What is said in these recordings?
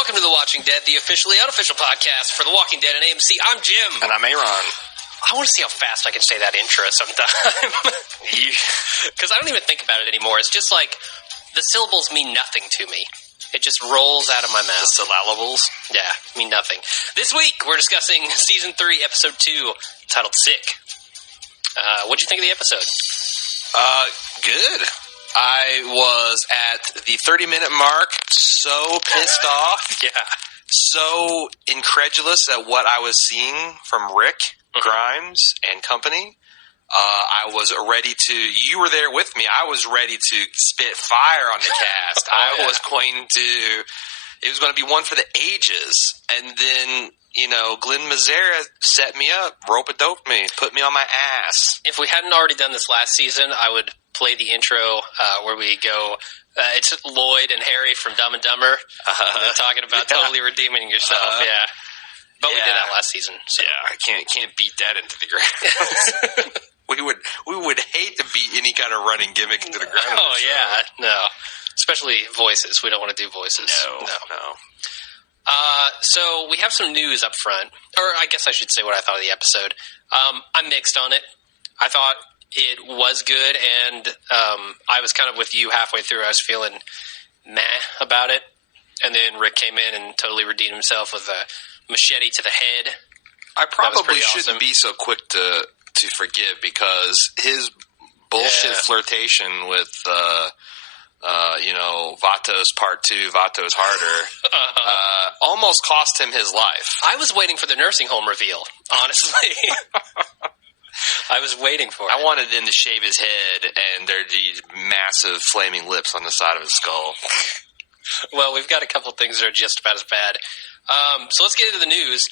Welcome to The Watching Dead, the officially unofficial podcast for The Walking Dead and AMC. I'm Jim. And I'm Aaron. I want to see how fast I can say that intro sometime. Because I don't even think about it anymore. It's just like the syllables mean nothing to me. It just rolls out of my mouth. The syllables? Yeah, mean nothing. This week, we're discussing Season 3, Episode 2, titled Sick. What'd you think of the episode? Good. I was at the 30-minute mark, so pissed off. Yeah. So incredulous at what I was seeing from Rick Grimes and company. I was ready to... You were there with me. I was ready to spit fire on the cast. I was going to... It was going to be one for the ages. And then... You know, Glenn Mazzara set me up, rope-a-dope me, put me on my ass. If we hadn't already done this last season, I would play the intro where we go, it's Lloyd and Harry from Dumb and Dumber. They're talking about totally redeeming yourself, yeah. But we did that last season. So. Yeah, I can't beat that into the ground. we would hate to beat any kind of running gimmick into the ground. Oh, yeah, no. Especially voices. We don't want to do voices. No. So we have some news up front, or I guess I should say what I thought of the episode. I'm mixed on it. I thought it was good, and I was kind of with you halfway through. I was feeling meh about it, and then Rick came in and totally redeemed himself with a machete to the head. I probably shouldn't be so quick to forgive, because his bullshit flirtation with Vatos Part 2, Vatos Harder, almost cost him his life. I was waiting for the nursing home reveal, honestly. I was waiting for it. I wanted him to shave his head, and there'd be massive flaming lips on the side of his skull. Well, we've got a couple things that are just about as bad. So let's get into the news.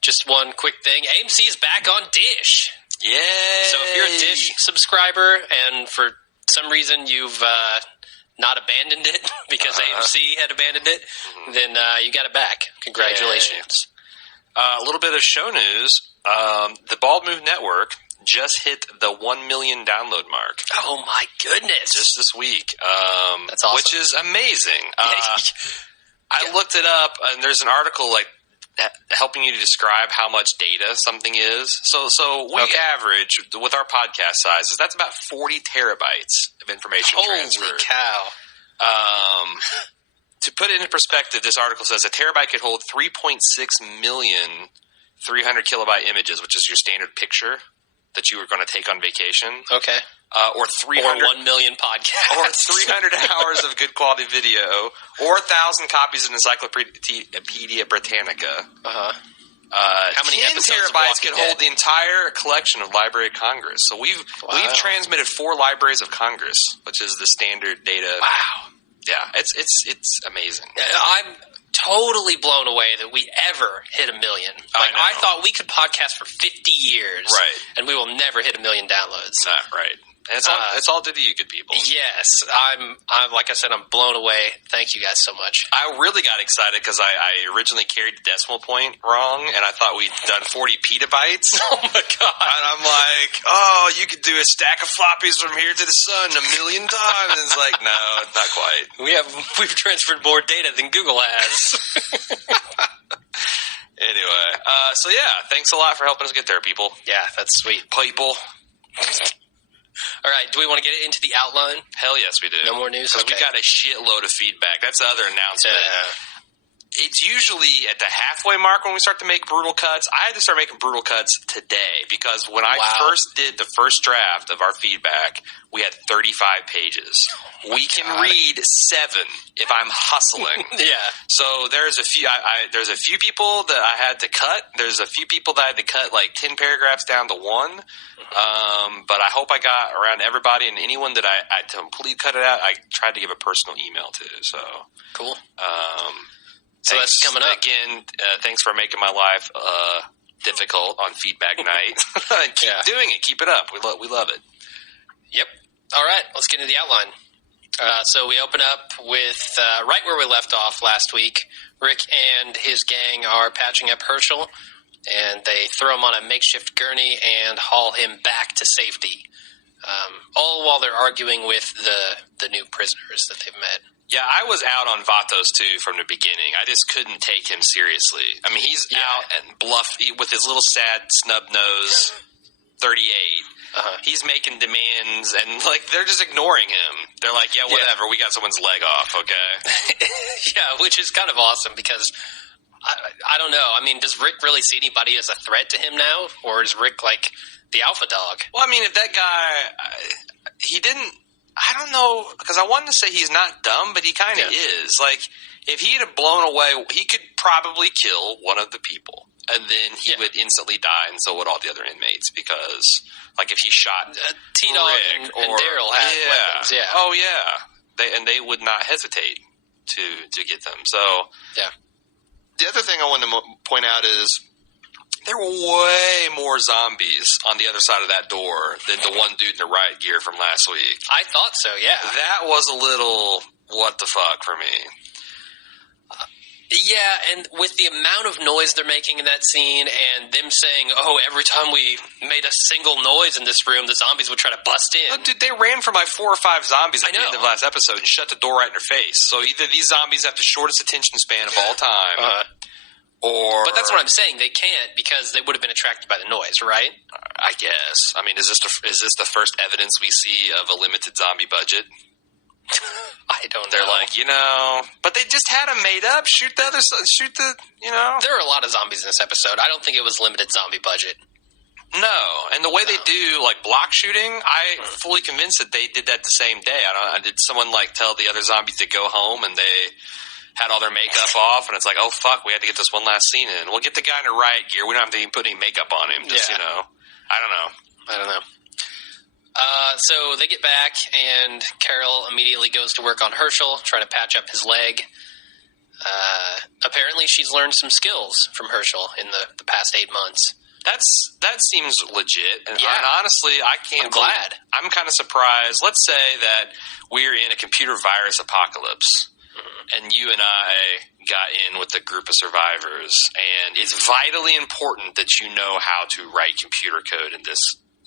Just one quick thing. AMC is back on Dish. Yay! So if you're a Dish subscriber, and for some reason you've... not abandoned it because AMC had abandoned it, then you got it back. Congratulations. A little bit of show news. The Bald Move Network just hit the 1 million download mark. Oh, my goodness. Just this week. That's awesome. Which is amazing. I looked it up, and there's an article helping you to describe how much data something is. So we average, with our podcast sizes, that's about 40 terabytes of information transfer. Holy cow. To put it into perspective, this article says a terabyte could hold 3.6 million 300 kilobyte images, which is your standard picture that you were going to take on vacation. Okay. Or 300, or 1 million podcasts. Or 300 hours of good quality video, or 1,000 copies of Encyclopedia Britannica. How many 10 terabytes could hold the entire collection of Library of Congress. So we've transmitted 4 Libraries of Congress, which is the standard data. Wow. Yeah, it's amazing. I'm totally blown away that we ever hit 1 million. I thought we could podcast for 50 years, right? And we will never hit 1 million downloads. Right. And it's all due to you good people. Yes, I'm like I said, I'm blown away. Thank you guys so much. I really got excited because I originally carried the decimal point wrong, and I thought we'd done 40 petabytes. Oh my god! And I'm like, oh, you could do a stack of floppies from here to the sun 1 million times. And it's like, no, not quite. We've transferred more data than Google has. Anyway, so yeah, thanks a lot for helping us get there, people. Yeah, that's sweet, people. All right, do we want to get into the outline? Hell yes, we do. No more news? Because we got a shitload of feedback. That's the other announcement. It's usually at the halfway mark when we start to make brutal cuts. I had to start making brutal cuts today because when I first did the first draft of our feedback, we had 35 pages. We can read 7 if I'm hustling. Yeah. So there's a few. There's a few people that I had to cut. There's a few people that I had to cut like 10 paragraphs down to 1. But I hope I got around everybody, and anyone that I completely cut it out, I tried to give a personal email to. So cool. So that's coming up. Again, thanks for making my life difficult on feedback night. Keep doing it. Keep it up. We love it. Yep. All right. Let's get into the outline. So we open up with right where we left off last week. Rick and his gang are patching up Herschel, and they throw him on a makeshift gurney and haul him back to safety. all while they're arguing with the new prisoners that they've met. Yeah, I was out on Vatos, too, from the beginning. I just couldn't take him seriously. I mean, he's out and bluff with his little sad snub nose, 38. He's making demands, and, like, they're just ignoring him. They're like, yeah, whatever, we got someone's leg off, okay? Yeah, which is kind of awesome, because I don't know. I mean, does Rick really see anybody as a threat to him now? Or is Rick, like, the alpha dog? Well, I mean, if that guy, he didn't, I don't know, because I wanted to say he's not dumb, but he kind of is. Like, if he had blown away, he could probably kill one of the people, and then he would instantly die, and so would all the other inmates, because, like, if he shot T-Dog and Daryl had weapons, Oh, yeah. They would not hesitate to get them, so... Yeah. The other thing I wanted to point out is there were way more zombies on the other side of that door than the one dude in the riot gear from last week. I thought so, yeah. That was a little what the fuck for me. Yeah, and with the amount of noise they're making in that scene and them saying, oh, every time we made a single noise in this room, the zombies would try to bust in. Oh, dude, they ran from like 4 or 5 zombies at the end of last episode and shut the door right in their face. So either these zombies have the shortest attention span of all time, or... But that's what I'm saying. They can't because they would have been attracted by the noise, right? I guess. I mean, is this the first evidence we see of a limited zombie budget? I don't know. They're like, but they just had them made up. Shoot the. There are a lot of zombies in this episode. I don't think it was limited zombie budget. No, and the way they do like block shooting, I'm fully convinced that they did that the same day. Did someone like tell the other zombies to go home and they had all their makeup off, and it's like, oh fuck, we had to get this one last scene in. We'll get the guy in a riot gear. We don't have to even put any makeup on him. Just I don't know. So they get back, and Carol immediately goes to work on Herschel, trying to patch up his leg. Apparently, she's learned some skills from Herschel in the past 8 months. That seems legit, and honestly, I'm glad. I'm kind of surprised. Let's say that we're in a computer virus apocalypse, and you and I got in with a group of survivors, and it's vitally important that you know how to write computer code in this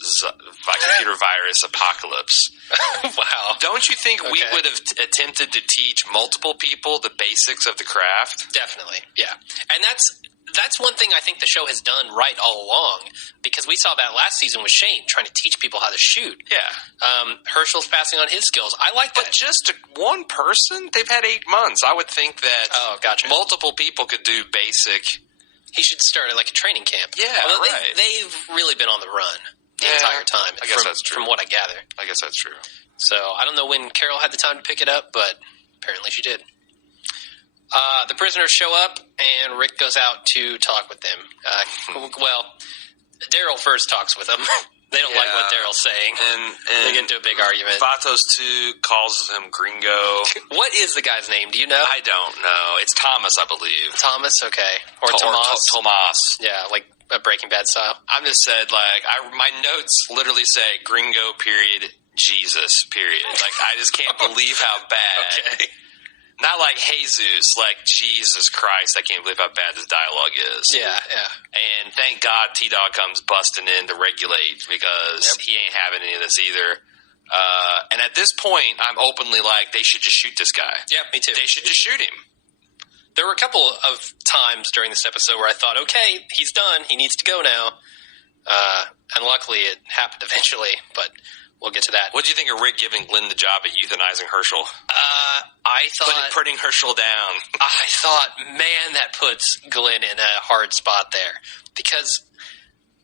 computer virus apocalypse. Wow. Don't you think we would have attempted to teach multiple people the basics of the craft? Definitely, yeah. And that's one thing I think the show has done right all along, because we saw that last season with Shane trying to teach people how to shoot. Yeah. Herschel's passing on his skills. I like that. But just one person? They've had 8 months. I would think that multiple people could do basic... He should start at like a training camp. Yeah, right. They've really been on the run the entire time. I guess that's true. From what I gather. I guess that's true. So I don't know when Carol had the time to pick it up, but apparently she did. The prisoners show up, and Rick goes out to talk with them. Daryl first talks with them. They don't like what Daryl's saying. And they get into a big argument. Vatos, too, calls him Gringo. What is the guy's name? Do you know? I don't know. It's Thomas, I believe. Thomas, okay. Or Tomas. Tomas. Yeah, like a Breaking Bad style. I'm just said, my notes literally say Gringo, period, Jesus, period. Like, I just can't believe how bad. Okay. Not like Jesus, like Jesus Christ, I can't believe how bad this dialogue is. Yeah. And thank God T-Dog comes busting in to regulate, because he ain't having any of this either. And at this point, I'm openly like, they should just shoot this guy. Yeah, me too. They should just shoot him. There were a couple of times during this episode where I thought, okay, he's done. He needs to go now. And luckily it happened eventually, but we'll get to that. What do you think of Rick giving Glenn the job at euthanizing Herschel? I thought... Putting Herschel down. I thought, man, that puts Glenn in a hard spot there. Because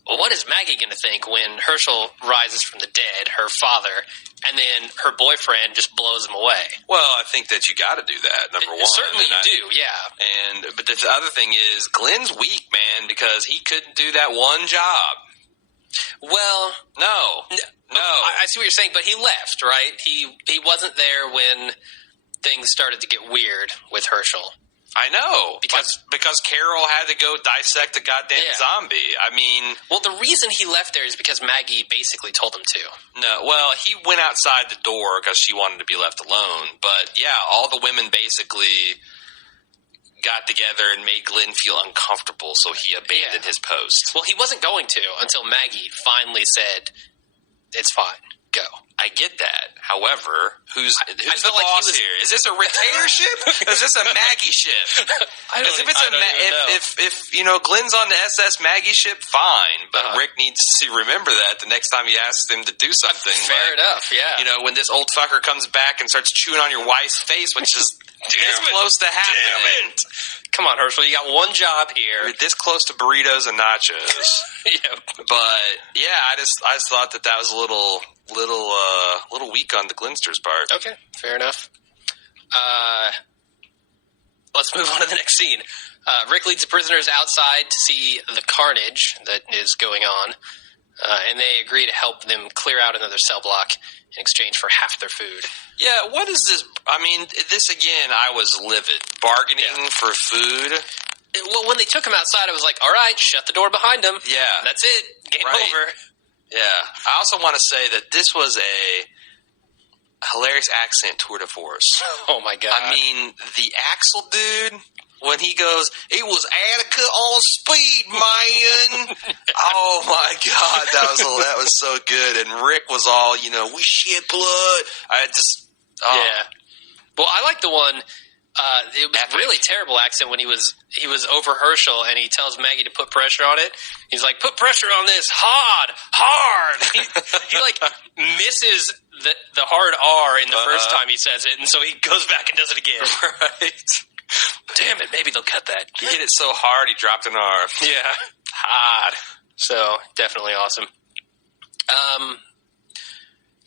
what is Maggie going to think when Herschel rises from the dead, her father, and then her boyfriend just blows him away? Well, I think that you got to do that, number one. Certainly you do, yeah. But the other thing is, Glenn's weak, man, because he couldn't do that one job. Well, no. I see what you're saying, but he left, right? He wasn't there when things started to get weird with Herschel. I know, because Carol had to go dissect a goddamn zombie. I mean... Well, the reason he left there is because Maggie basically told him to. No, well, he went outside the door because she wanted to be left alone. But, yeah, all the women basically got together and made Glenn feel uncomfortable, so he abandoned his post. Well, he wasn't going to until Maggie finally said, it's fine. Go. I get that. However, who's the felt like boss here? Is this a dictatorship? Or is this a Maggie ship? Because if it's if Glenn's on the SS Maggie ship, fine. But Rick needs to remember that the next time he asks him to do something. Fair enough. Yeah. When this old fucker comes back and starts chewing on your wife's face, which is this close to happening. Come on, Herschel. You got one job here. You're this close to burritos and nachos. Yeah. But yeah, I just thought that was a little weak on the Glinster's part. Okay, fair enough. Let's move on to the next scene. Rick leads the prisoners outside to see the carnage that is going on, and they agree to help them clear out another cell block in exchange for half their food. Yeah, what is this? I mean, this again, I was livid. Bargaining for food. Well, when they took him outside, I was like, all right, shut the door behind him. Yeah. That's it. Game over. Yeah. I also want to say that this was a hilarious accent tour de force. Oh, my God. I mean, the Axel dude, when he goes, it was Attica on speed, man. Oh, my God. That was so good. And Rick was all, we shed blood. Yeah. Well, I like the one... it was a really terrible accent when he was over Herschel, and he tells Maggie to put pressure on it. He's like, put pressure on this hard. He like misses the hard R in the first time he says it, and so he goes back and does it again. Right. Damn it, maybe they'll cut that. He hit it so hard he dropped an R. Yeah. Hard. So, definitely awesome.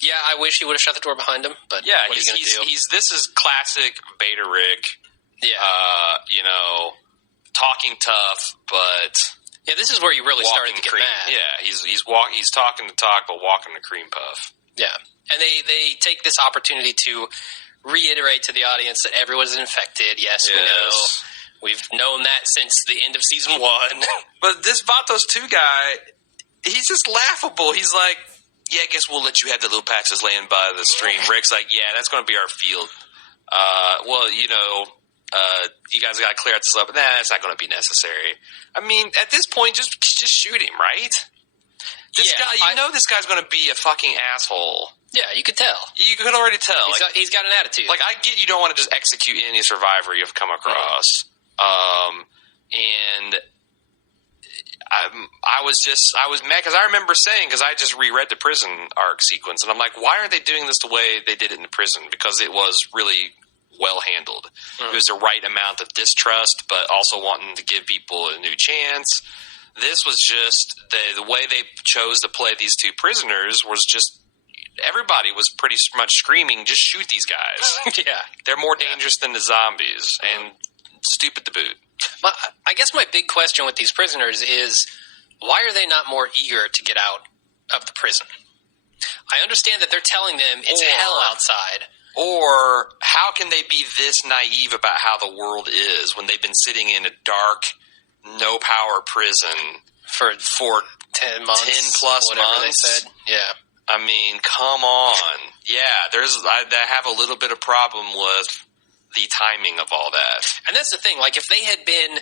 Yeah, I wish he would have shut the door behind him, but yeah, what are you going to do? This is classic Beta Rick. Yeah. Talking tough, but... Yeah, this is where you really started to get mad. Yeah, he's talking the talk, but walking the cream puff. Yeah, and they take this opportunity to reiterate to the audience that everyone's infected. Yes, we know. We've known that since the end of season 1. But this Vatos 2 guy, he's just laughable. He's like... Yeah, I guess we'll let you have the little Paxes laying by the stream. Rick's like, yeah, that's going to be our field. You guys got to clear out this up. Nah, that's not going to be necessary. I mean, at this point, just shoot him, right? This guy, this guy's going to be a fucking asshole. Yeah, you could tell. You could already tell. He's got an attitude. Like, I get you don't want to just execute any survivor you've come across. And... I was mad because I remember saying, because I just reread the prison arc sequence, and I'm like, why aren't they doing this the way they did it in the prison? Because it was really well handled. It was the right amount of distrust, but also wanting to give people a new chance. This was just the way they chose to play these two prisoners was just everybody was pretty much screaming, just shoot these guys. Yeah, they're more dangerous than the zombies, and stupid to boot. I guess my big question with these prisoners is, why are they not more eager to get out of the prison? I understand that they're telling them it's hell outside. Or how can they be this naive about how the world is when they've been sitting in a dark, no-power prison for 10 months, 10 plus months? They said. Yeah. I mean, come on. Yeah, I have a little bit of problem with the timing of all that. And that's the thing, like if they had been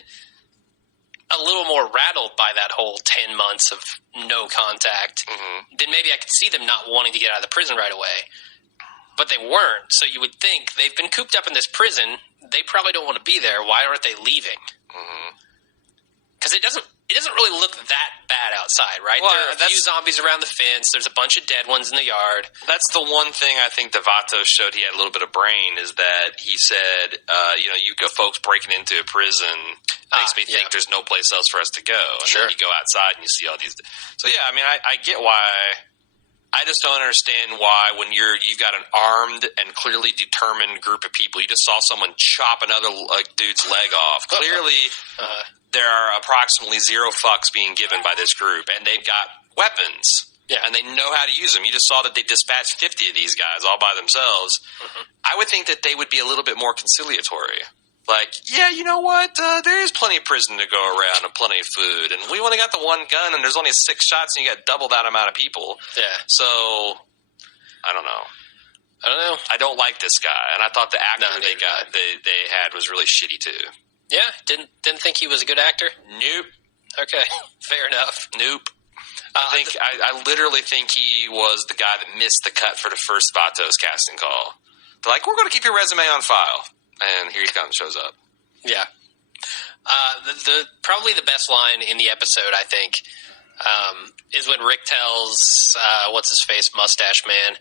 a little more rattled by that whole 10 months of no contact, then maybe I could see them not wanting to get out of the prison right away. But they weren't, so you would think they've been cooped up in this prison, they probably don't want to be there, why aren't they leaving? Because it doesn't really look that bad outside, right? Well, there are a few zombies around the fence. There's a bunch of dead ones in the yard. That's the one thing I think that Vatos showed he had a little bit of brain is that he said, you go folks breaking into a prison makes me think there's no place else for us to go. And then you go outside and you see all these. So, yeah, I mean, I get why. I just don't understand why when you've got an armed and clearly determined group of people, you just saw someone chop another dude's leg off. Clearly, there are approximately 0 fucks being given by this group, and they've got weapons. Yeah, and they know how to use them. You just saw that they dispatched 50 of these guys all by themselves. I would think that they would be a little bit more conciliatory. Like, yeah, you know what? There is plenty of prison to go around and plenty of food. And we only got the one gun, and there's only 6 shots, and you got double that amount of people. Yeah. So, I don't know. I don't like this guy, and I thought the actor they had was really shitty too. Yeah, didn't think he was a good actor. Nope. Okay, fair enough. Nope. I literally think he was the guy that missed the cut for the first Vatos casting call. They're like, we're going to keep your resume on file. And here he comes, shows up. Yeah. Probably the best line in the episode, I think, is when Rick tells, what's his face, Mustache Man,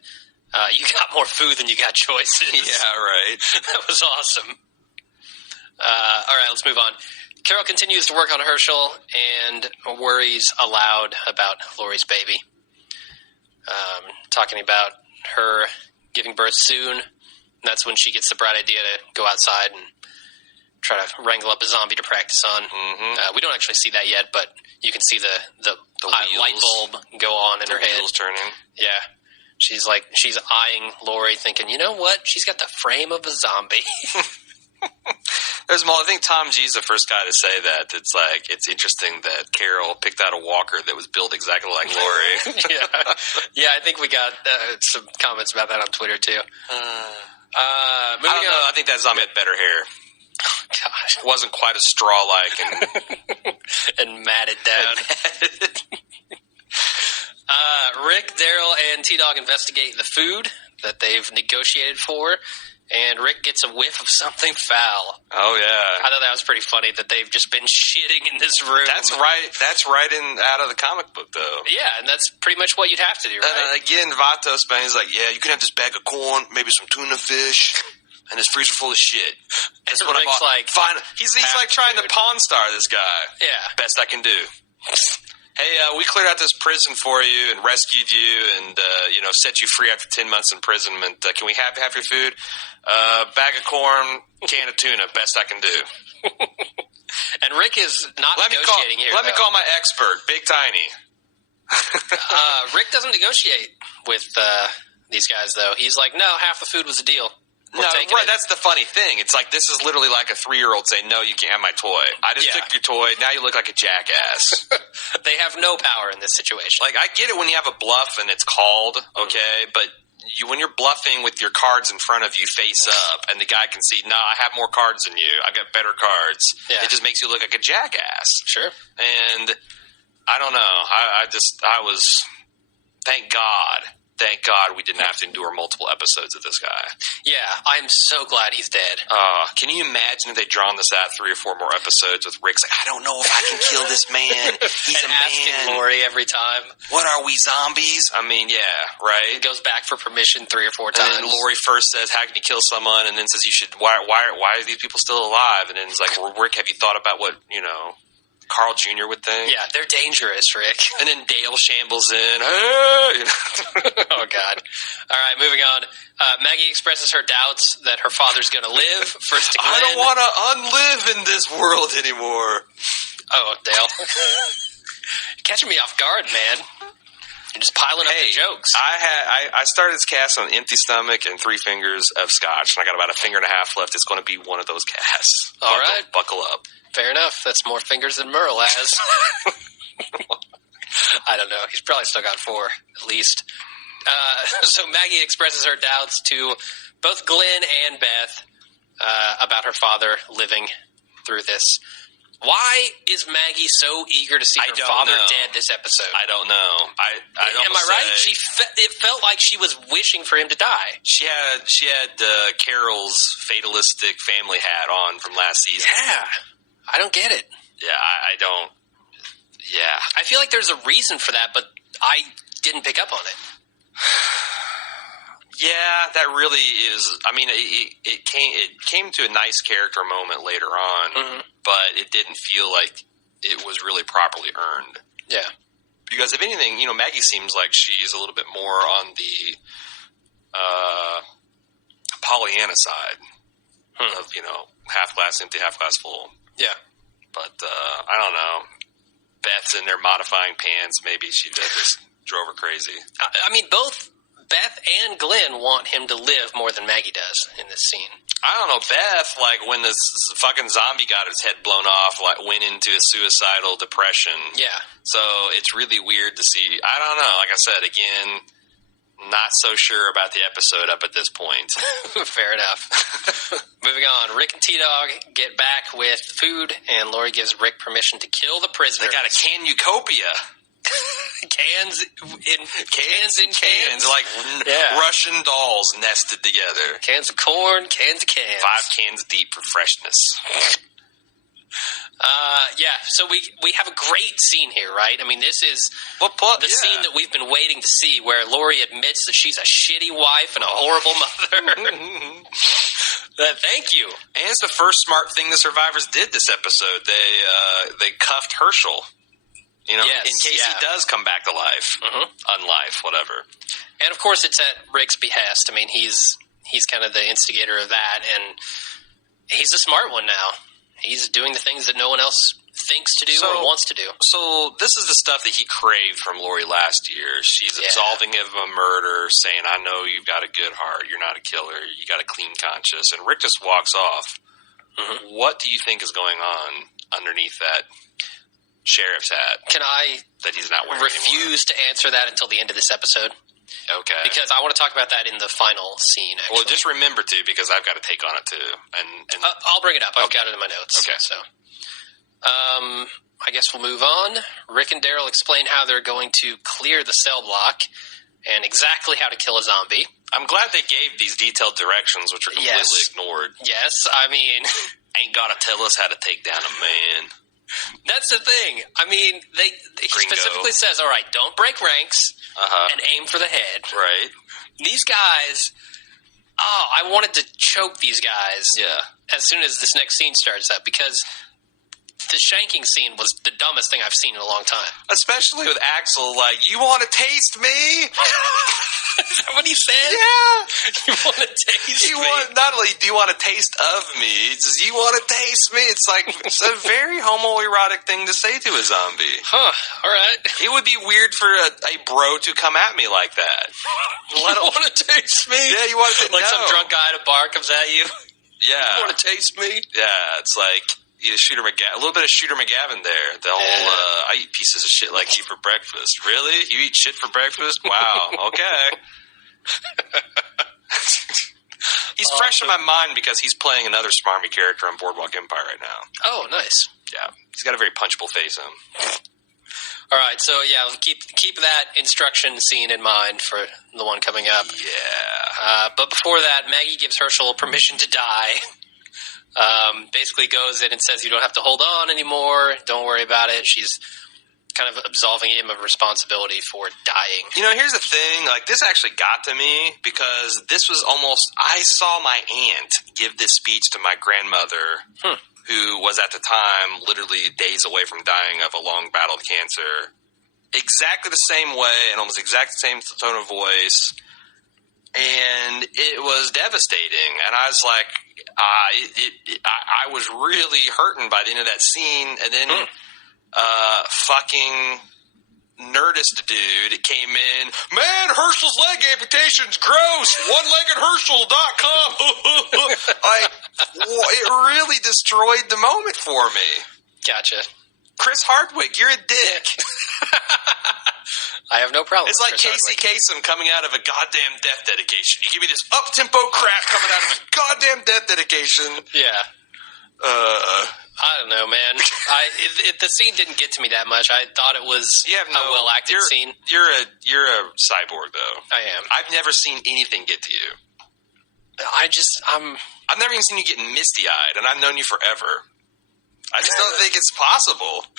you got more food than you got choices. Yeah, right. That was awesome. All right, let's move on. Carol continues to work on Herschel and worries aloud about Lori's baby. Talking about her giving birth soon. And that's when she gets the bright idea to go outside and try to wrangle up a zombie to practice on. Mm-hmm. We don't actually see that yet, but you can see the light bulb go on in her head. Wheels turning. Yeah. She's eyeing Lori thinking, you know what? She's got the frame of a zombie. I think Tom G's the first guy to say that. It's like, it's interesting that Carol picked out a walker that was built exactly like Lori. Yeah, I think we got some comments about that on Twitter, too. I don't know. I think that zombie had better hair. Oh, gosh. It wasn't quite as straw-like and matted down. Rick, Daryl, and T-Dog investigate the food that they've negotiated for, and Rick gets a whiff of something foul. Oh, yeah. I thought that was pretty funny that they've just been shitting in this room. That's right out of the comic book, though. Yeah, and that's pretty much what you'd have to do, right? Again, Vatos, man, he's like, yeah, you can have this bag of corn, maybe some tuna fish, and this freezer full of shit. That's what Rick's like, fine. He's like trying to Pawn Star this guy. Yeah. Best I can do. Hey, we cleared out this prison for you and rescued you and, set you free after 10 months imprisonment. Can we have your food? Bag of corn, can of tuna, best I can do. And Rick is not negotiating here. Let me call my expert, Big Tiny. Rick doesn't negotiate with these guys, though. He's like, no, half the food was a deal. Right, that's the funny thing. It's like, this is literally like a 3-year-old saying, no, you can't have my toy. I just took your toy, now you look like a jackass. They have no power in this situation. Like, I get it when you have a bluff and it's called, okay, but when you're bluffing with your cards in front of you face up and the guy can see, no, I have more cards than you, I've got better cards, it just makes you look like a jackass. Sure. And I don't know. Thank God we didn't have to endure multiple episodes of this guy. Yeah, I'm so glad he's dead. Can you imagine if they'd drawn this out 3 or 4 more episodes with Rick's like, I don't know if I can kill this man. He's and a man. asking Lori every time. What are we, zombies? I mean, yeah, right? He goes back for permission 3 or 4 times. And then Lori first says, how can you kill someone? And then says, why are these people still alive? And then it's like, well, Rick, have you thought about what, Carl Jr. would think? Yeah, they're dangerous, Rick. And then Dale shambles in. Oh, God. All right, moving on. Maggie expresses her doubts that her father's going to live. First to Glenn. I don't want to unlive in this world anymore. Oh, Dale. Catching me off guard, man. You're just piling up the jokes. I started this cast on an empty stomach and 3 fingers of scotch, and I got about a finger and a half left. It's going to be one of those casts. All right. Buckle up. Fair enough. That's more fingers than Merle has. I don't know. He's probably still got 4, at least. So Maggie expresses her doubts to both Glenn and Beth about her father living through this. Why is Maggie so eager to see her father dead this episode? I don't know. Am I right? It felt like she was wishing for him to die. She had Carol's fatalistic family hat on from last season. Yeah. I don't get it. Yeah, I don't. Yeah. I feel like there's a reason for that, but I didn't pick up on it. Yeah, that really is. I mean, it came to a nice character moment later on, but it didn't feel like it was really properly earned. Yeah. Because if anything, Maggie seems like she's a little bit more on the Pollyanna side of, half glass empty, half glass full. Yeah. But I don't know. Beth's in there modifying pants. Maybe she just drove her crazy. I mean, both Beth and Glenn want him to live more than Maggie does in this scene. I don't know. Beth, like, when this fucking zombie got his head blown off, like, went into a suicidal depression. Yeah. So it's really weird to see. I don't know. Like I said, again, not so sure about the episode up at this point. Fair enough. Moving on. Rick and T-Dog get back with food, and Lori gives Rick permission to kill the prisoner. They got a cornucopia. cans in cans. like Yeah. Russian dolls nested together. Cans of corn, cans of cans. 5 cans deep for freshness. So we have a great scene here, right? I mean, this is the scene that we've been waiting to see, where Lori admits that she's a shitty wife and a horrible mother. Thank you. And it's the first smart thing the survivors did this episode. They cuffed Herschel, in case he does come back to life, unlife, whatever. And of course, it's at Rick's behest. I mean, he's kind of the instigator of that, and he's a smart one now. He's doing the things that no one else thinks to do or wants to do. So this is the stuff that he craved from Lori last year. She's absolving him of a murder, saying, I know you've got a good heart. You're not a killer. You got a clean conscience. And Rick just walks off. Mm-hmm. What do you think is going on underneath that sheriff's hat? Can I that he's not wearing refuse to answer that until the end of this episode? Okay. Because I want to talk about that in the final scene, actually. Well, just remember to, because I've got a take on it, too. And I'll bring it up. I've got it in my notes. Okay. So, I guess we'll move on. Rick and Daryl explain how they're going to clear the cell block and exactly how to kill a zombie. I'm glad they gave these detailed directions, which are completely ignored. Yes, I mean... Ain't gotta tell us how to take down a man. That's the thing. I mean, he specifically says, all right, don't break ranks and aim for the head. Right. These guys, I wanted to choke these guys as soon as this next scene starts up, because the shanking scene was the dumbest thing I've seen in a long time. Especially with Axel, like, you want to taste me? Is that what he said? Yeah. You want to taste me? Not only do you want a taste of me, it's just, you want to taste me. It's like, it's a very homoerotic thing to say to a zombie. Huh, all right. It would be weird for a bro to come at me like that. You want to taste me? Yeah, you want to like some drunk guy at a bar comes at you? Yeah. You want to taste me? Yeah, it's like... a little bit of Shooter McGavin there. The whole, I eat pieces of shit like you for breakfast. Really? You eat shit for breakfast? Wow. Okay. He's fresh in my mind because he's playing another smarmy character on Boardwalk Empire right now. Oh, nice. Yeah. He's got a very punchable face on him. All right, so keep that instruction scene in mind for the one coming up. Yeah. But before that, Maggie gives Herschel permission to die. Basically goes in and says you don't have to hold on anymore. Don't worry about it. She's kind of absolving him of responsibility for dying. Here's the thing. Like, this actually got to me because this was almost... I saw my aunt give this speech to my grandmother, who was at the time literally days away from dying of a long battle with cancer. Exactly the same way and almost exactly the same tone of voice. And it was devastating. And I was like... I was really hurting by the end of that scene, and then fucking Nerdist dude came in. Man, Herschel's leg amputation's gross. OneLeggedHerschel.com. It really destroyed the moment for me. Gotcha. Chris Hardwick, you're a dick. I have no problem. It's like Casey Kasem coming out of a goddamn death dedication. You give me this up-tempo crap coming out of a goddamn death dedication. Yeah. I don't know, man. The scene didn't get to me that much. I thought it was a well-acted scene. You're a cyborg, though. I am. I've never seen anything get to you. I've never even seen you get misty-eyed, and I've known you forever. I just don't think it's possible.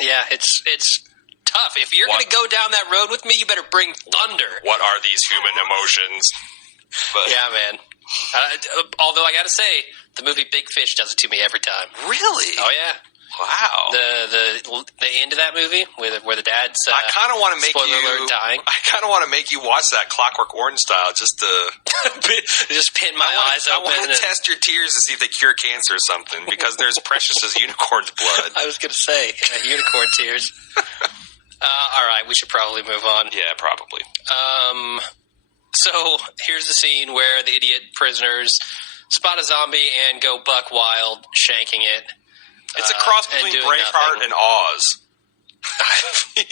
It's tough. If you're going to go down that road with me, you better bring thunder. What are these human emotions? But, yeah, man. Although I got to say, the movie Big Fish does it to me every time. Really? Oh yeah. Wow. The end of that movie where the dad's I kind of want to make spoiler alert dying. I kind of want to make you watch that Clockwork Orange style just to just pin my eyes open. I want to test your tears to see if they cure cancer or something because there's precious as unicorn's blood. I was going to say unicorn tears. All right, we should probably move on. Yeah, probably. So here's the scene where the idiot prisoners spot a zombie and go buck wild, shanking it. It's a cross between Braveheart and Oz.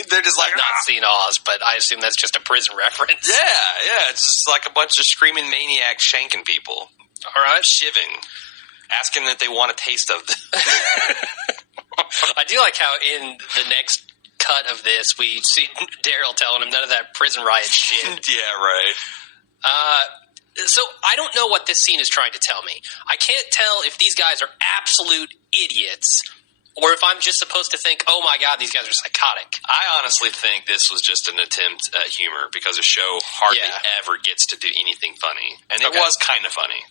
They're just like... I've not seen Oz, but I assume that's just a prison reference. Yeah. It's just like a bunch of screaming maniacs shanking people. All right. Shiving. Asking if they want a taste of them. I do like how in the next cut of this, we see Daryl telling him none of that prison riot shit. Yeah, right. So I don't know what this scene is trying to tell me. I can't tell if these guys are absolute idiots or if I'm just supposed to think, oh my God, these guys are psychotic. I honestly think this was just an attempt at humor because the show hardly ever gets to do anything funny. And it was kind of funny.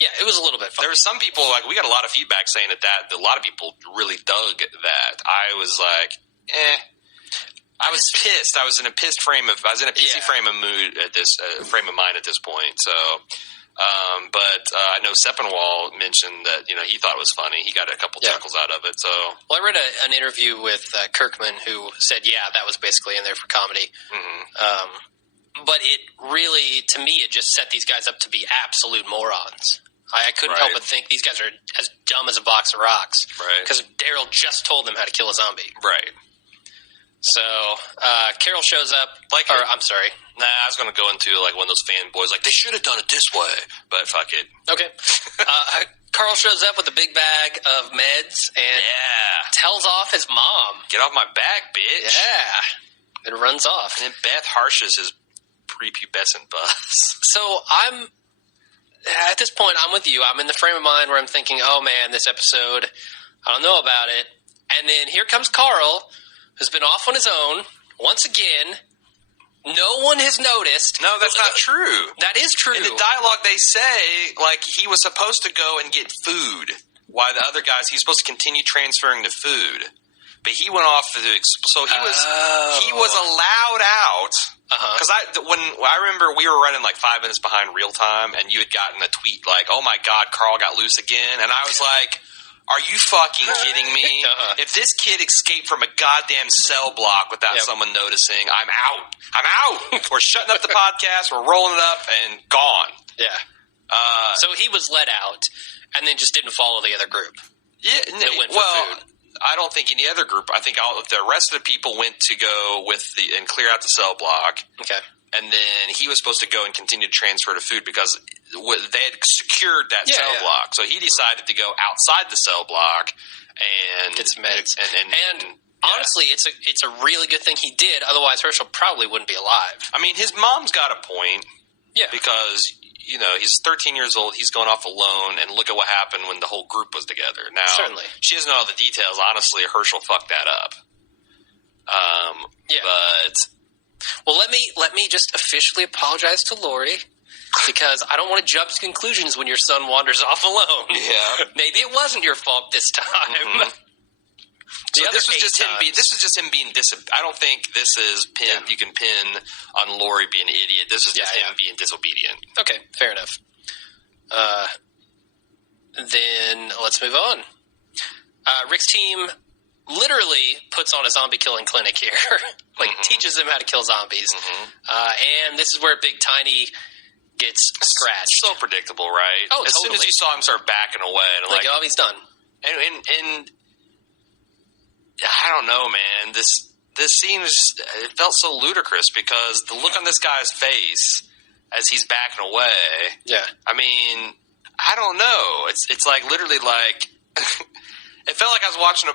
Yeah, it was a little bit funny. There were some people, like, we got a lot of feedback saying that a lot of people really dug that. I was like, I was pissed. I was in a pissy frame of mood at this frame of mind at this point. So, but I know Sepinwall mentioned that he thought it was funny. He got a couple chuckles out of it. So, well, I read an interview with Kirkman who said, that was basically in there for comedy. Mm-hmm. But it really, to me, it just set these guys up to be absolute morons. I couldn't help but think these guys are as dumb as a box of rocks. Right. Because Daryl just told them how to kill a zombie. Right. So, Carol shows up. I'm sorry. Nah, I was going to go into like one of those fanboys, like, they should have done it this way. But fuck it. Okay. Carl shows up with a big bag of meds and tells off his mom. Get off my back, bitch. Yeah. It runs off. And then Beth harshes his prepubescent buzz. So at this point, I'm with you. I'm in the frame of mind where I'm thinking, oh man, this episode, I don't know about it. And then here comes Carl, who's been off on his own once again. No one has noticed. No, that's not true. That is true. In the dialogue, they say, like, he was supposed to go and get food, while the other guys, he's supposed to continue transferring the food. But he went off to so he was allowed out. Because I remember we were running like 5 minutes behind real time, and you had gotten a tweet like, "Oh my God, Carl got loose again," and I was like, "Are you fucking kidding me? If this kid escaped from a goddamn cell block without someone noticing, I'm out. I'm out. We're shutting up the podcast. We're rolling it up and gone." Yeah. So he was let out, and then just didn't follow the other group. Yeah. Went for food. I don't think any other group. I think all of the rest of the people went to go and clear out the cell block. Okay. And then he was supposed to go and continue to transfer to food because they had secured that cell block. So he decided to go outside the cell block and get some meds. And honestly, it's a really good thing he did. Otherwise, Herschel probably wouldn't be alive. I mean, his mom's got a point. Yeah. Because he's 13 years old. He's going off alone, and look at what happened when the whole group was together. Now, certainly, she doesn't know all the details. Honestly, Herschel fucked that up. But let me just officially apologize to Lori because I don't want to jump to conclusions when your son wanders off alone. Yeah, maybe it wasn't your fault this time. Mm-hmm. So this was just him being. This is just him being I don't think this is you can pin on Lori being an idiot. This is just him being disobedient. Okay, fair enough. Then let's move on. Rick's team literally puts on a zombie killing clinic here, teaches them how to kill zombies. Mm-hmm. And this is where Big Tiny gets scratched. So predictable, right? Oh, as soon as you saw him start backing away, and oh, he's done. And I don't know, man. This scene it felt so ludicrous because the look on this guy's face as he's backing away. Yeah. I mean, I don't know. It's like literally like it felt like I was watching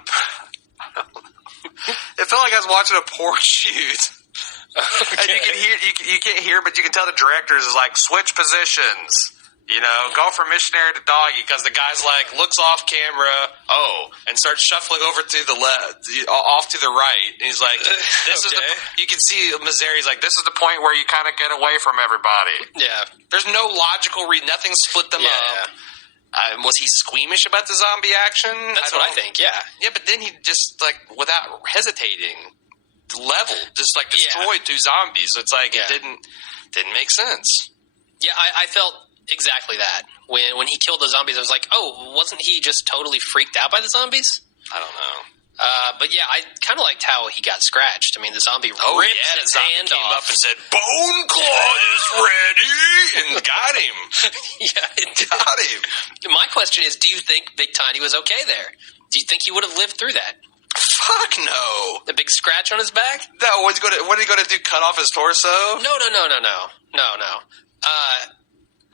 it felt like I was watching a porn shoot. Okay. And you can hear you can't hear, but you can tell the directors is like switch positions. Go from missionary to doggy because the guy's like looks off camera, and starts shuffling over to the left, off to the right. And he's like, "This is you can see Mazari's like, this is the point where you kind of get away from everybody." Yeah, there's no logical nothing split them up. Was he squeamish about the zombie action? That's what I think. Yeah, but then he just without hesitating, leveled, just destroyed 2 zombies. So it's like it didn't make sense. Yeah, I felt exactly that. When he killed the zombies, I was like, oh, wasn't he just totally freaked out by the zombies? I don't know. But yeah, I kind of liked how he got scratched. I mean, the zombie ripped his hand came off. up and said, "Bone Claw is ready," and got him. Yeah, got him. My question is, do you think Big Tiny was okay there? Do you think he would have lived through that? Fuck no. The big scratch on his back? No, what are you going to do, cut off his torso? No.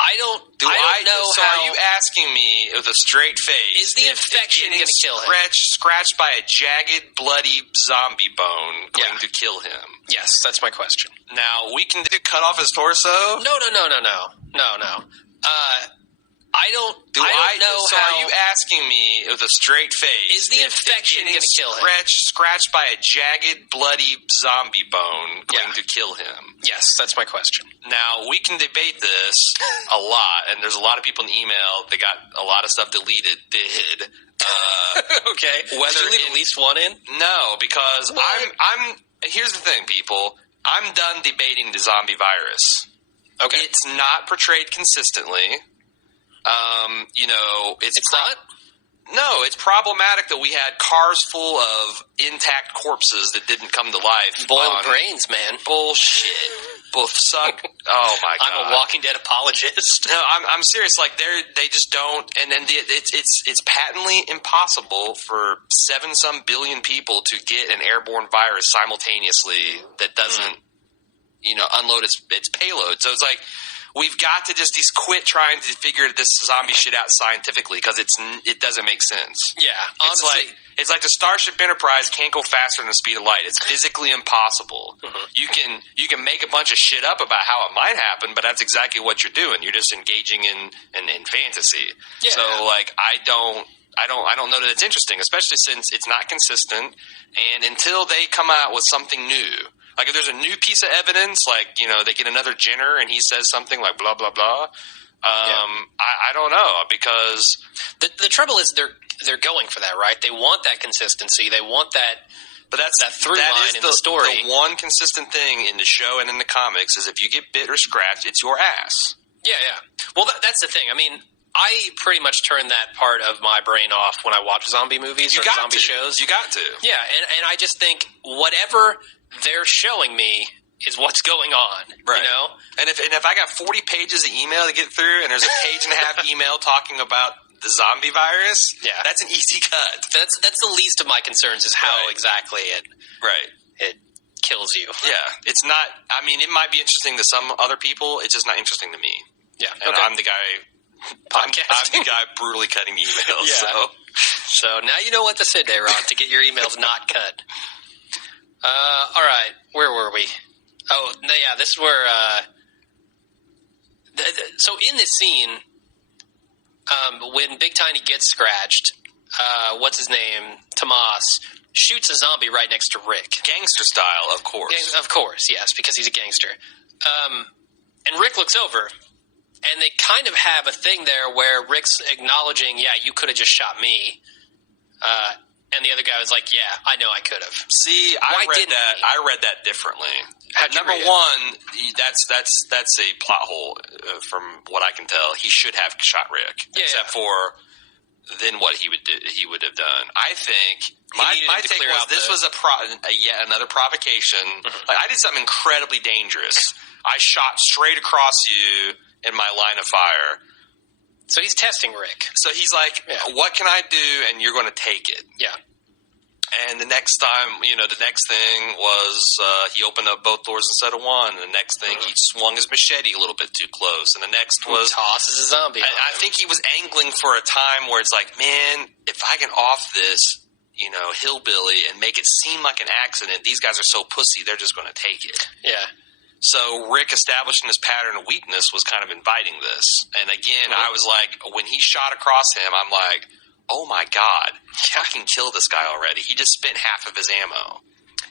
I don't know So how. are you asking me with a straight face? Is the infection going to kill him? Scratched by a jagged, bloody zombie bone going to kill him? Yes, that's my question. Now, we can cut off his torso? No. I don't know So how. are you asking me with a straight face? Is the infection going to kill him? Scratched by a jagged, bloody zombie bone going to kill him? Yes, that's my question. Now, we can debate this a lot, and there's a lot of people in the email that got a lot of stuff deleted. Okay. Did you leave at least one in? No, because here's the thing, people. I'm done debating the zombie virus. Okay. It's not portrayed consistently. It's not? No, it's problematic that we had cars full of intact corpses that didn't come to life. Boiled brains, man. Bullshit. Suck. Oh my god. I'm a Walking Dead apologist. No, I'm serious. Like they just don't. And then it's patently impossible for 7-some billion people to get an airborne virus simultaneously that doesn't, unload its payload. So it's like, we've got to just quit trying to figure this zombie shit out scientifically because it doesn't make sense. Yeah, honestly. It's like the Starship Enterprise can't go faster than the speed of light. It's physically impossible. Mm-hmm. You can make a bunch of shit up about how it might happen, but that's exactly what you're doing. You're just engaging in fantasy. Yeah. So like I don't know that it's interesting, especially since it's not consistent. And until they come out with something new. Like, if there's a new piece of evidence, like, they get another Jenner and he says something like blah, blah, blah, I don't know, because... The trouble is they're going for that, right? They want that consistency. They want that... But that through line in the story. The one consistent thing in the show and in the comics is if you get bit or scratched, it's your ass. Yeah. Well, that's the thing. I mean, I pretty much turn that part of my brain off when I watch zombie movies or zombie shows. You got to. Yeah, and I just think whatever they're showing me is what's going on, right? And if I got 40 pages of email to get through, and there's a page and a half email talking about the zombie virus, that's an easy cut. That's the least of my concerns is how exactly it kills you. Yeah, it's not. I mean, it might be interesting to some other people. It's just not interesting to me. Yeah, and I'm the guy podcasting. I'm the guy brutally cutting emails. Yeah. So now you know what to say, Rod, to get your emails not cut. All right, where were we? Oh, yeah, this is where. So in this scene, when Big Tiny gets scratched, what's his name? Tomas shoots a zombie right next to Rick, gangster style, of course. Of course, yes, because he's a gangster. And Rick looks over, and they kind of have a thing there where Rick's acknowledging, "Yeah, you could have just shot me." And the other guy was like, "Yeah, I know I could have." See, I read that differently. Number one, that's a plot hole from what I can tell. He should have shot Rick, except for then what he would have done. I think my take was this was yet another provocation. Mm-hmm. Like, I did something incredibly dangerous. I shot straight across you in my line of fire. So he's testing Rick. So he's like, what can I do? And you're going to take it. Yeah. And the next time, the next thing was he opened up both doors instead of one. And the next thing, he swung his machete a little bit too close. And the next was... tosses a zombie. I think he was angling for a time where it's like, man, if I can off this, hillbilly and make it seem like an accident, these guys are so pussy, they're just going to take it. Yeah. So Rick establishing this pattern of weakness was kind of inviting this. And again, I was like, when he shot across him, I'm like, oh my God, fucking kill this guy already. He just spent half of his ammo.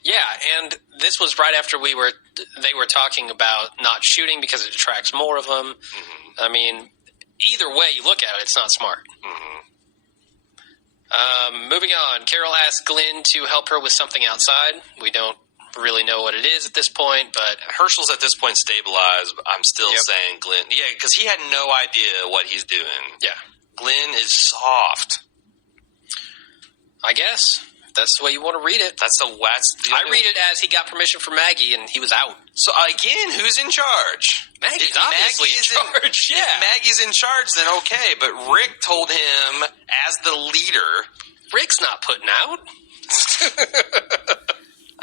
Yeah, and this was right after they were talking about not shooting because it attracts more of them. Mm-hmm. I mean, either way you look at it, it's not smart. Mm-hmm. Moving on, Carol asks Glenn to help her with something outside. We don't really know what it is at this point, but Herschel's at this point stabilized. I'm still saying Glenn. Yeah, because he had no idea what he's doing. Yeah. Glenn is soft. I guess. That's the way you want to read it. I read it as he got permission from Maggie and he was out. So again, who's in charge? Maggie's obviously in charge. If Maggie's in charge, then okay. But Rick told him as the leader. Rick's not putting out.